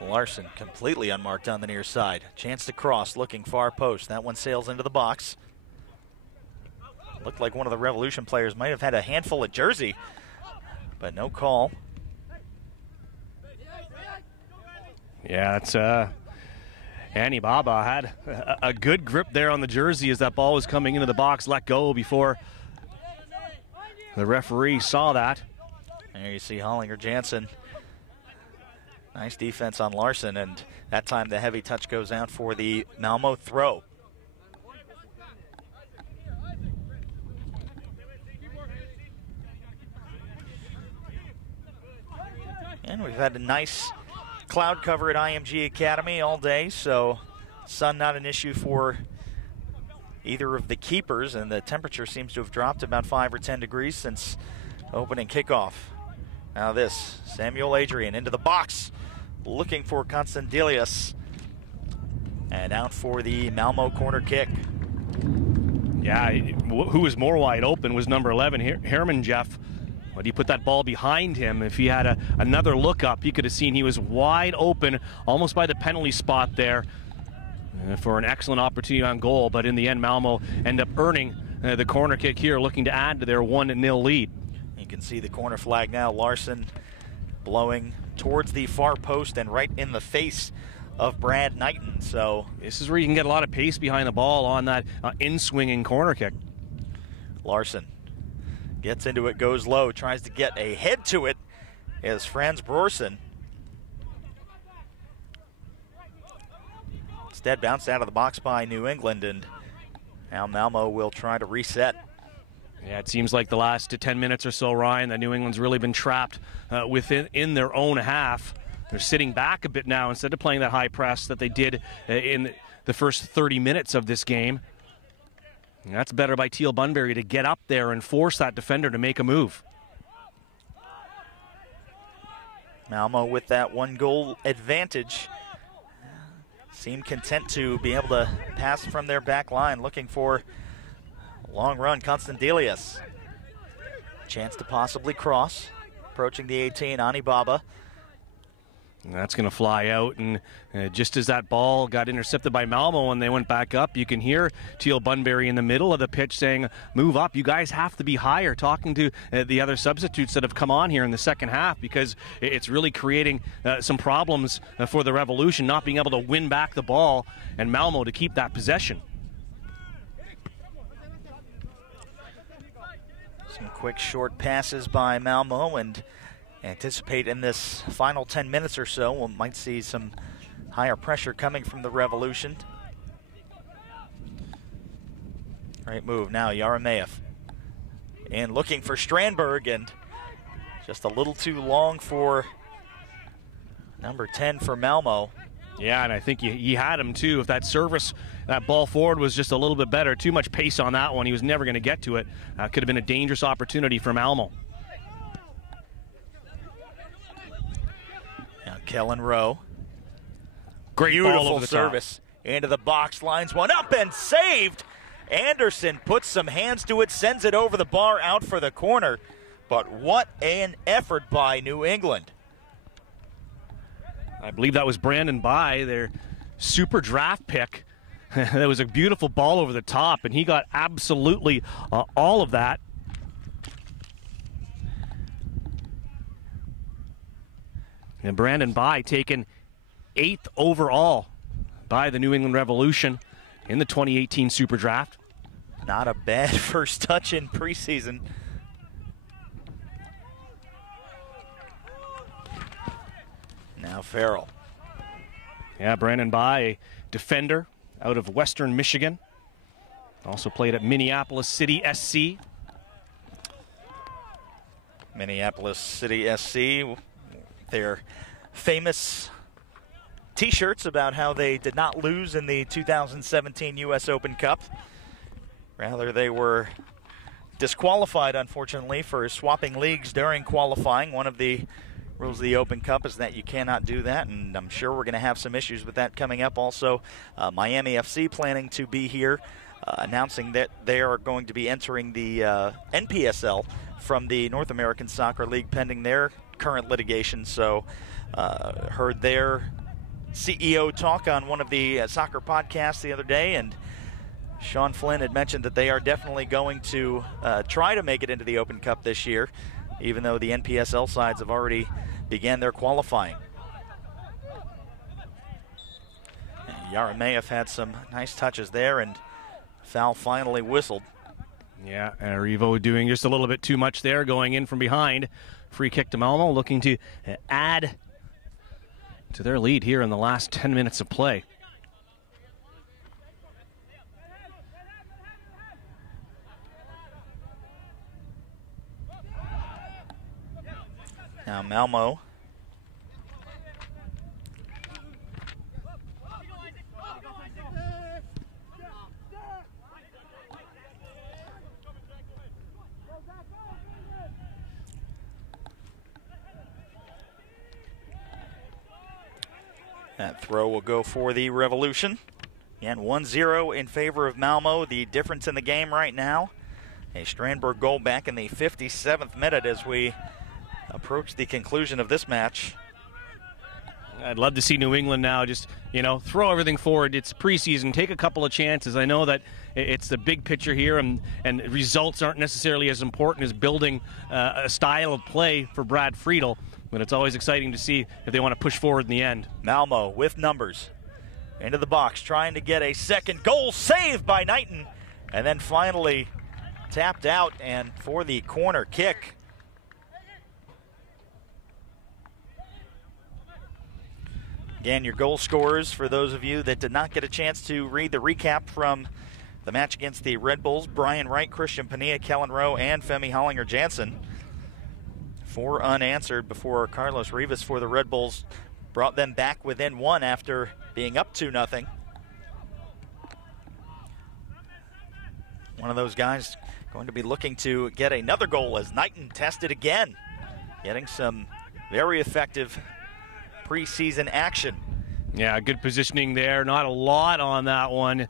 Larson completely unmarked on the near side. Chance to cross, looking far post. That one sails into the box. Looked like one of the Revolution players might have had a handful of jersey, but no call. Yeah, it's Ani Baba had a good grip there on the jersey as that ball was coming into the box. Let go before the referee saw that. There you see Hollinger Jansen. Nice defense on Larson, and that time the heavy touch goes out for the Malmo throw. And we've had a nice cloud cover at IMG Academy all day, so sun not an issue for either of the keepers, and the temperature seems to have dropped about 5 or 10 degrees since opening kickoff. Now this, Samuel Adrian into the box, looking for Constantilius, and out for the Malmo corner kick. Yeah, who was more wide open was number 11, Herman Jeff. But he put that ball behind him. If he had another look up, he could have seen he was wide open, almost by the penalty spot there, for an excellent opportunity on goal. But in the end, Malmo end up earning the corner kick here, looking to add to their 1-0 lead. You can see the corner flag now. Larson blowing towards the far post and right in the face of Brad Knighton. So this is where you can get a lot of pace behind the ball on that in-swinging corner kick. Larson gets into it, goes low, tries to get a head to it as Franz Brorson. Instead bounced out of the box by New England, and now Malmo will try to reset. Yeah, it seems like the last 10 minutes or so, Ryan, that New England's really been trapped within their own half. They're sitting back a bit now instead of playing that high press that they did in the first 30 minutes of this game. And that's better by Teal Bunbury to get up there and force that defender to make a move. Malmo with that 1-goal advantage seem content to be able to pass from their back line, looking for a long run. Constantilius. Chance to possibly cross. Approaching the 18, Ani Baba. And that's going to fly out, and just as that ball got intercepted by Malmo and they went back up, you can hear Teal Bunbury in the middle of the pitch saying, move up, you guys have to be higher, talking to the other substitutes that have come on here in the second half, because it's really creating some problems for the Revolution, not being able to win back the ball, and Malmo to keep that possession. Some quick short passes by Malmo, and anticipate in this final 10 minutes or so we might see some higher pressure coming from the Revolution. Great move now, Yaremaev. And looking for Strandberg, and just a little too long for Number 10 for Malmo. Yeah, and I think he had him too. If that service, that ball forward was just a little bit better, too much pace on that one. He was never going to get to it. Could have been a dangerous opportunity for Malmo. Now Kellen Rowe. Great Beautiful ball over the service. Into the box, lines one up and saved. Anderson puts some hands to it, sends it over the bar out for the corner. But what an effort by New England. I believe that was Brandon By, their super draft pick. That was a beautiful ball over the top, and he got absolutely all of that. And Brandon By taken 8th overall by the New England Revolution in the 2018 Super Draft. Not a bad first touch in preseason. Now Farrell. Yeah, Brandon By, a defender out of Western Michigan. Also played at Minneapolis City SC. Minneapolis City SC, their famous T-shirts about how they did not lose in the 2017 U.S. Open Cup. Rather, they were disqualified, unfortunately, for swapping leagues during qualifying. One of the rules of the Open Cup is that you cannot do that, and I'm sure we're going to have some issues with that coming up. Also, Miami FC planning to be here, announcing that they are going to be entering the NPSL from the North American Soccer League pending their current litigation. So, heard their CEO talk on one of the soccer podcasts the other day, and Sean Flynn had mentioned that they are definitely going to try to make it into the Open Cup this year, even though the NPSL sides have already began their qualifying. Yarameyev had some nice touches there, and foul finally whistled. Yeah, and Revo doing just a little bit too much there, going in from behind. Free kick to Malmo, looking to add to their lead here in the last 10 minutes of play. Now Malmo. That throw will go for the Revolution. And 1-0 in favor of Malmo. The difference in the game right now, a Strandberg goal back in the 57th minute as we approach the conclusion of this match. I'd love to see New England now just, throw everything forward. It's preseason. Take a couple of chances. I know that it's the big picture here, and results aren't necessarily as important as building a style of play for Brad Friedel, but it's always exciting to see if they want to push forward in the end. Malmo with numbers. Into the box, trying to get a second goal. Saved by Knighton. And then finally tapped out, and for the corner kick. Again, your goal scorers, for those of you that did not get a chance to read the recap from the match against the Red Bulls: Brian Wright, Christian Pania, Kellen Rowe, and Femi Hollinger-Jansen. 4 unanswered before Carlos Rivas for the Red Bulls brought them back within 1 after being up 2-0. One of those guys going to be looking to get another goal as Knighton tested again, getting some very effective preseason action. Yeah, good positioning there. Not a lot on that one.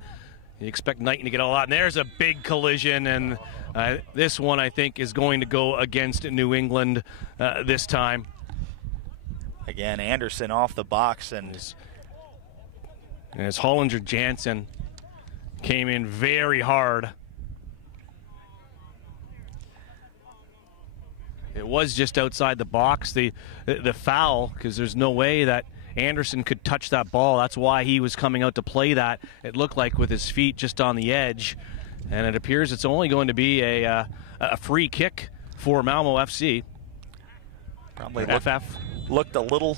You expect Knighton to get a lot. And there's a big collision, and this one, I think, is going to go against New England this time. Again, Anderson off the box, and as Hollinger-Jansen came in very hard. It was just outside the box, the foul, because there's no way that Anderson could touch that ball. That's why he was coming out to play that. It looked like with his feet just on the edge, and it appears it's only going to be a free kick for Malmo FC. Probably looked a little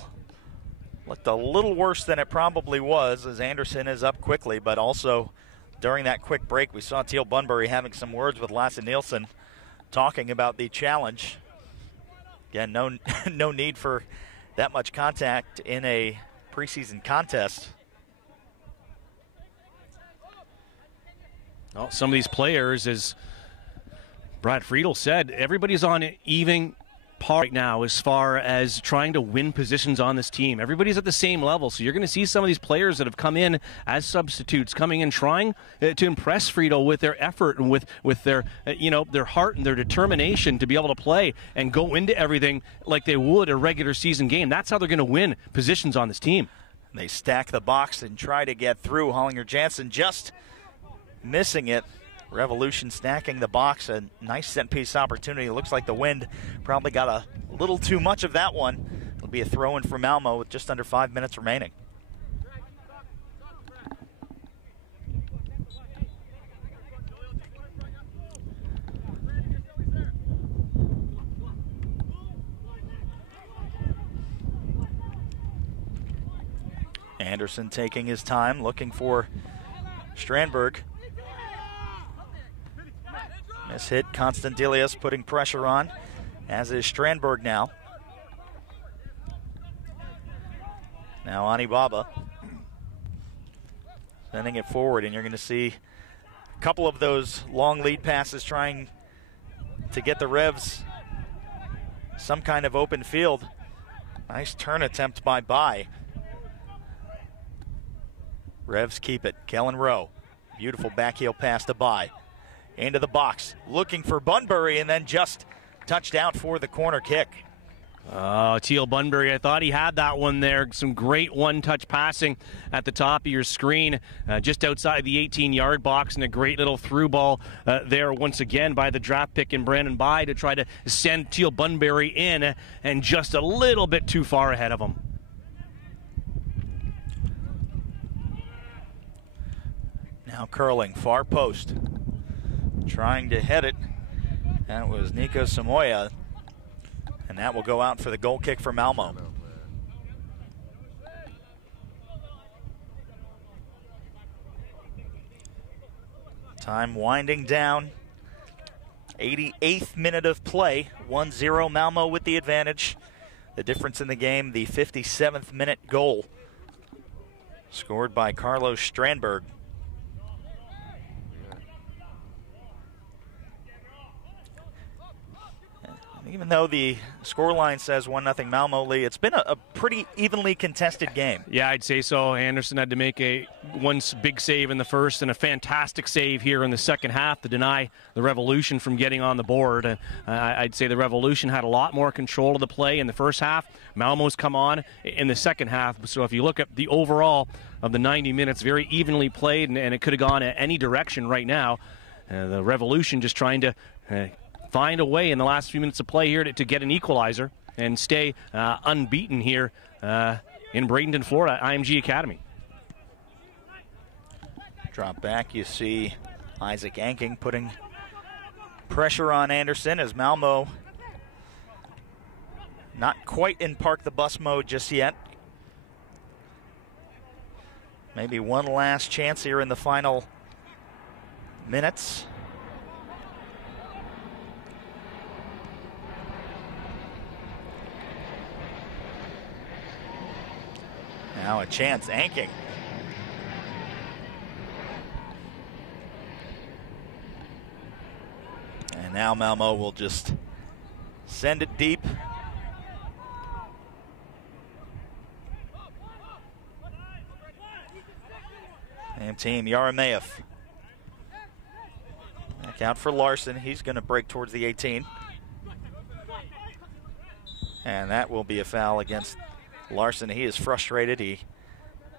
worse than it probably was, as Anderson is up quickly. But also during that quick break, we saw Teal Bunbury having some words with Lasse Nielsen, talking about the challenge. Again, no need for that much contact in a preseason contest. Well, some of these players, as Brad Friedel said, everybody's on an even par right now as far as trying to win positions on this team. Everybody's at the same level, so you're going to see some of these players that have come in as substitutes coming in trying to impress Friedel with their effort and with their their heart and their determination to be able to play and go into everything like they would a regular season game. That's how they're going to win positions on this team. They stack the box and try to get through. Hollinger-Jansen just missing it. Revolution stacking the box, a nice set-piece opportunity. It looks like the wind probably got a little too much of that one. It'll be a throw-in for Malmo with just under 5 minutes remaining. Anderson taking his time, looking for Strandberg. Miss hit, Constantilius putting pressure on, as is Strandberg now. Now Anibaba sending it forward, and you're going to see a couple of those long lead passes trying to get the Revs some kind of open field. Nice turn attempt by Bai. Revs keep it. Kellen Rowe. Beautiful backheel pass to Bai. Into the box, looking for Bunbury, and then just touched out for the corner kick. Teal Bunbury, I thought he had that one there. Some great one-touch passing at the top of your screen, just outside the 18-yard box, and a great little through ball there once again by the draft pick in Brandon Bai to try to send Teal Bunbury in, and just a little bit too far ahead of him. Now curling, far post. Trying to head it. That was Nico Samoya. And that will go out for the goal kick for Malmo. Time winding down. 88th minute of play. 1-0 Malmo with the advantage. The difference in the game, the 57th minute goal. Scored by Carlos Strandberg. Even though the scoreline says 1-0 Malmo, Lee, it's been a pretty evenly contested game. Yeah, I'd say so. Anderson had to make one big save in the first and a fantastic save here in the second half to deny the Revolution from getting on the board. I'd say the Revolution had a lot more control of the play in the first half. Malmo's come on in the second half. So if you look at the overall of the 90 minutes, very evenly played, and it could have gone any direction right now. The Revolution just trying to find a way in the last few minutes of play here to get an equalizer and stay unbeaten here in Bradenton, Florida, IMG Academy. Drop back, you see Isaac Anking putting pressure on Anderson as Malmo not quite in park the bus mode just yet. Maybe one last chance here in the final minutes. Now a chance, Anking. And now Malmo will just send it deep. Same team, Yaremaev. Back out for Larson. He's going to break towards the 18. And that will be a foul against Larson. He is frustrated. He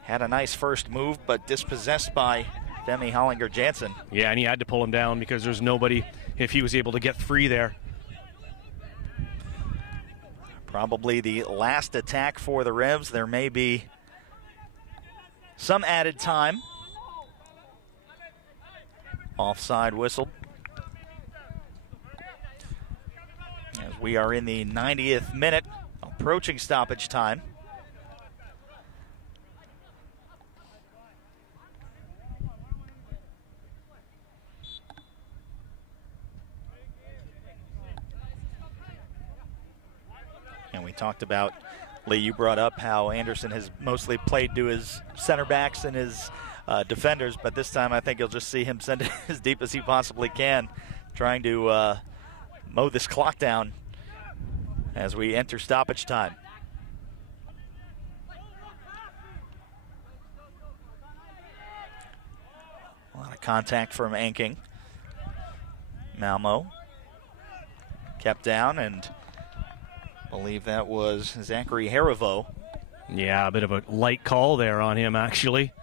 had a nice first move, but dispossessed by Femi Hollinger-Jansen. Yeah, and he had to pull him down because there's nobody if he was able to get free there. Probably the last attack for the Revs. There may be some added time. Offside whistle. As we are in the 90th minute, approaching stoppage time. And we talked about Lee, you brought up how Anderson has mostly played to his center backs and his defenders, but this time I think you'll just see him send it as deep as he possibly can, trying to mow this clock down as we enter stoppage time. A lot of contact from Anking. Malmo kept down, and I believe that was Zachary Harivo. Yeah, a bit of a light call there on him, actually.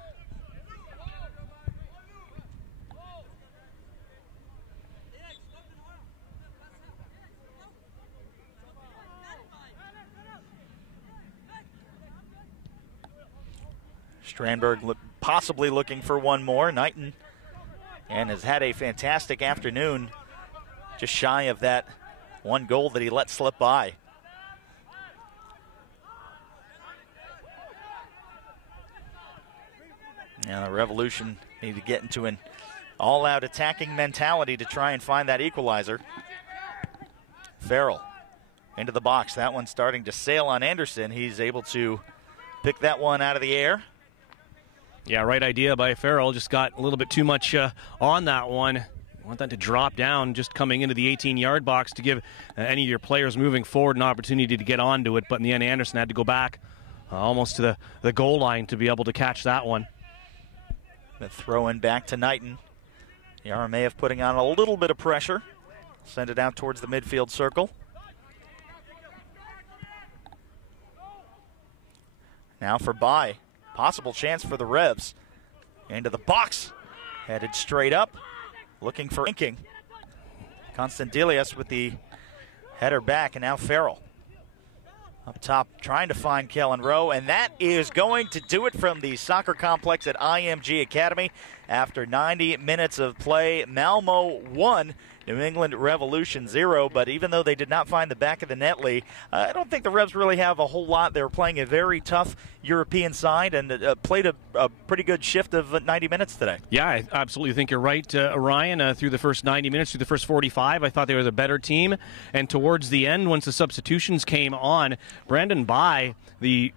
Strandberg possibly looking for one more. Knighton and has had a fantastic afternoon, just shy of that one goal that he let slip by. Now the Revolution need to get into an all-out attacking mentality to try and find that equalizer. Farrell into the box. That one starting to sail on Anderson. He's able to pick that one out of the air. Yeah, right idea by Farrell. Just got a little bit too much on that one. Want that to drop down just coming into the 18-yard box to give any of your players moving forward an opportunity to get onto it. But in the end, Anderson had to go back almost to the goal line to be able to catch that one. The throw in back to Knighton. The RMAF putting on a little bit of pressure. Send it out towards the midfield circle. Now for Bai. Possible chance for the Revs. Into the box. Headed straight up. Looking for Inking. Constantilius with the header back, and now Farrell. Up top, trying to find Kellen Rowe, and that is going to do it from the soccer complex at IMG Academy. After 90 minutes of play, Malmo 1, New England Revolution 0. But even though they did not find the back of the net, Lee, I don't think the Revs really have a whole lot. They were playing a very tough European side and played a pretty good shift of 90 minutes today. Yeah, I absolutely think you're right, Ryan. Through the first 90 minutes, through the first 45, I thought they were the better team. And towards the end, once the substitutions came on, Brandon Bai, the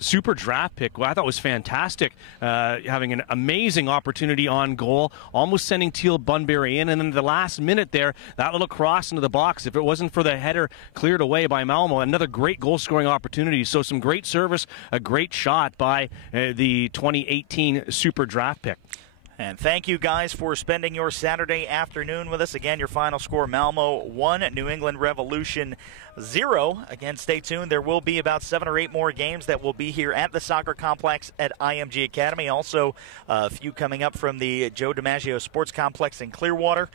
super draft pick, I thought was fantastic, having an amazing opportunity on goal, almost sending Teal Bunbury in, and then the last minute there, that little cross into the box, if it wasn't for the header cleared away by Malmo, another great goal-scoring opportunity. So some great service, a great shot by the 2018 super draft pick. And thank you guys for spending your Saturday afternoon with us. Again, your final score, Malmo 1, New England Revolution 0. Again, stay tuned. There will be about 7 or 8 more games that will be here at the soccer complex at IMG Academy. Also, a few coming up from the Joe DiMaggio Sports Complex in Clearwater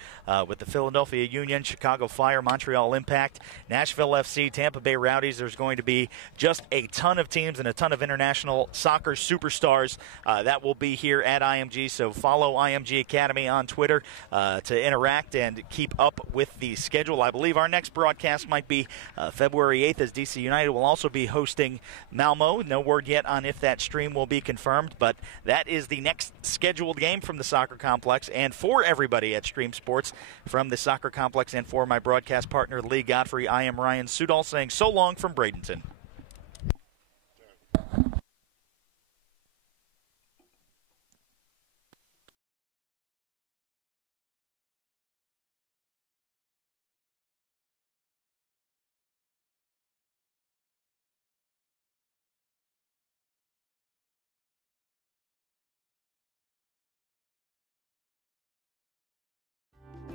with the Philadelphia Union, Chicago Fire, Montreal Impact, Nashville FC, Tampa Bay Rowdies. There's going to be just a ton of teams and a ton of international soccer superstars that will be here at IMG. So follow IMG Academy on Twitter to interact and keep up with the schedule. I believe our next broadcast might be February 8th, as DC United will also be hosting Malmo. No word yet on if that stream will be confirmed, but that is the next scheduled game from the soccer complex. And for everybody at Stream Sports from the soccer complex and for my broadcast partner Lee Godfrey, I am Ryan Sudol saying so long from Bradenton.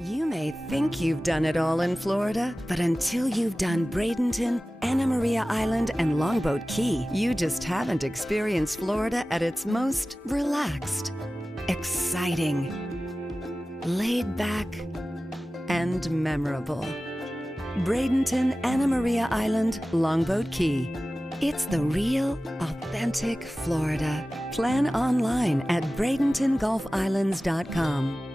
You may think you've done it all in Florida, but until you've done Bradenton, Anna Maria Island, and Longboat Key, you just haven't experienced Florida at its most relaxed, exciting, laid back, and memorable. Bradenton, Anna Maria Island, Longboat Key. It's the real, authentic Florida. Plan online at BradentonGolfIslands.com.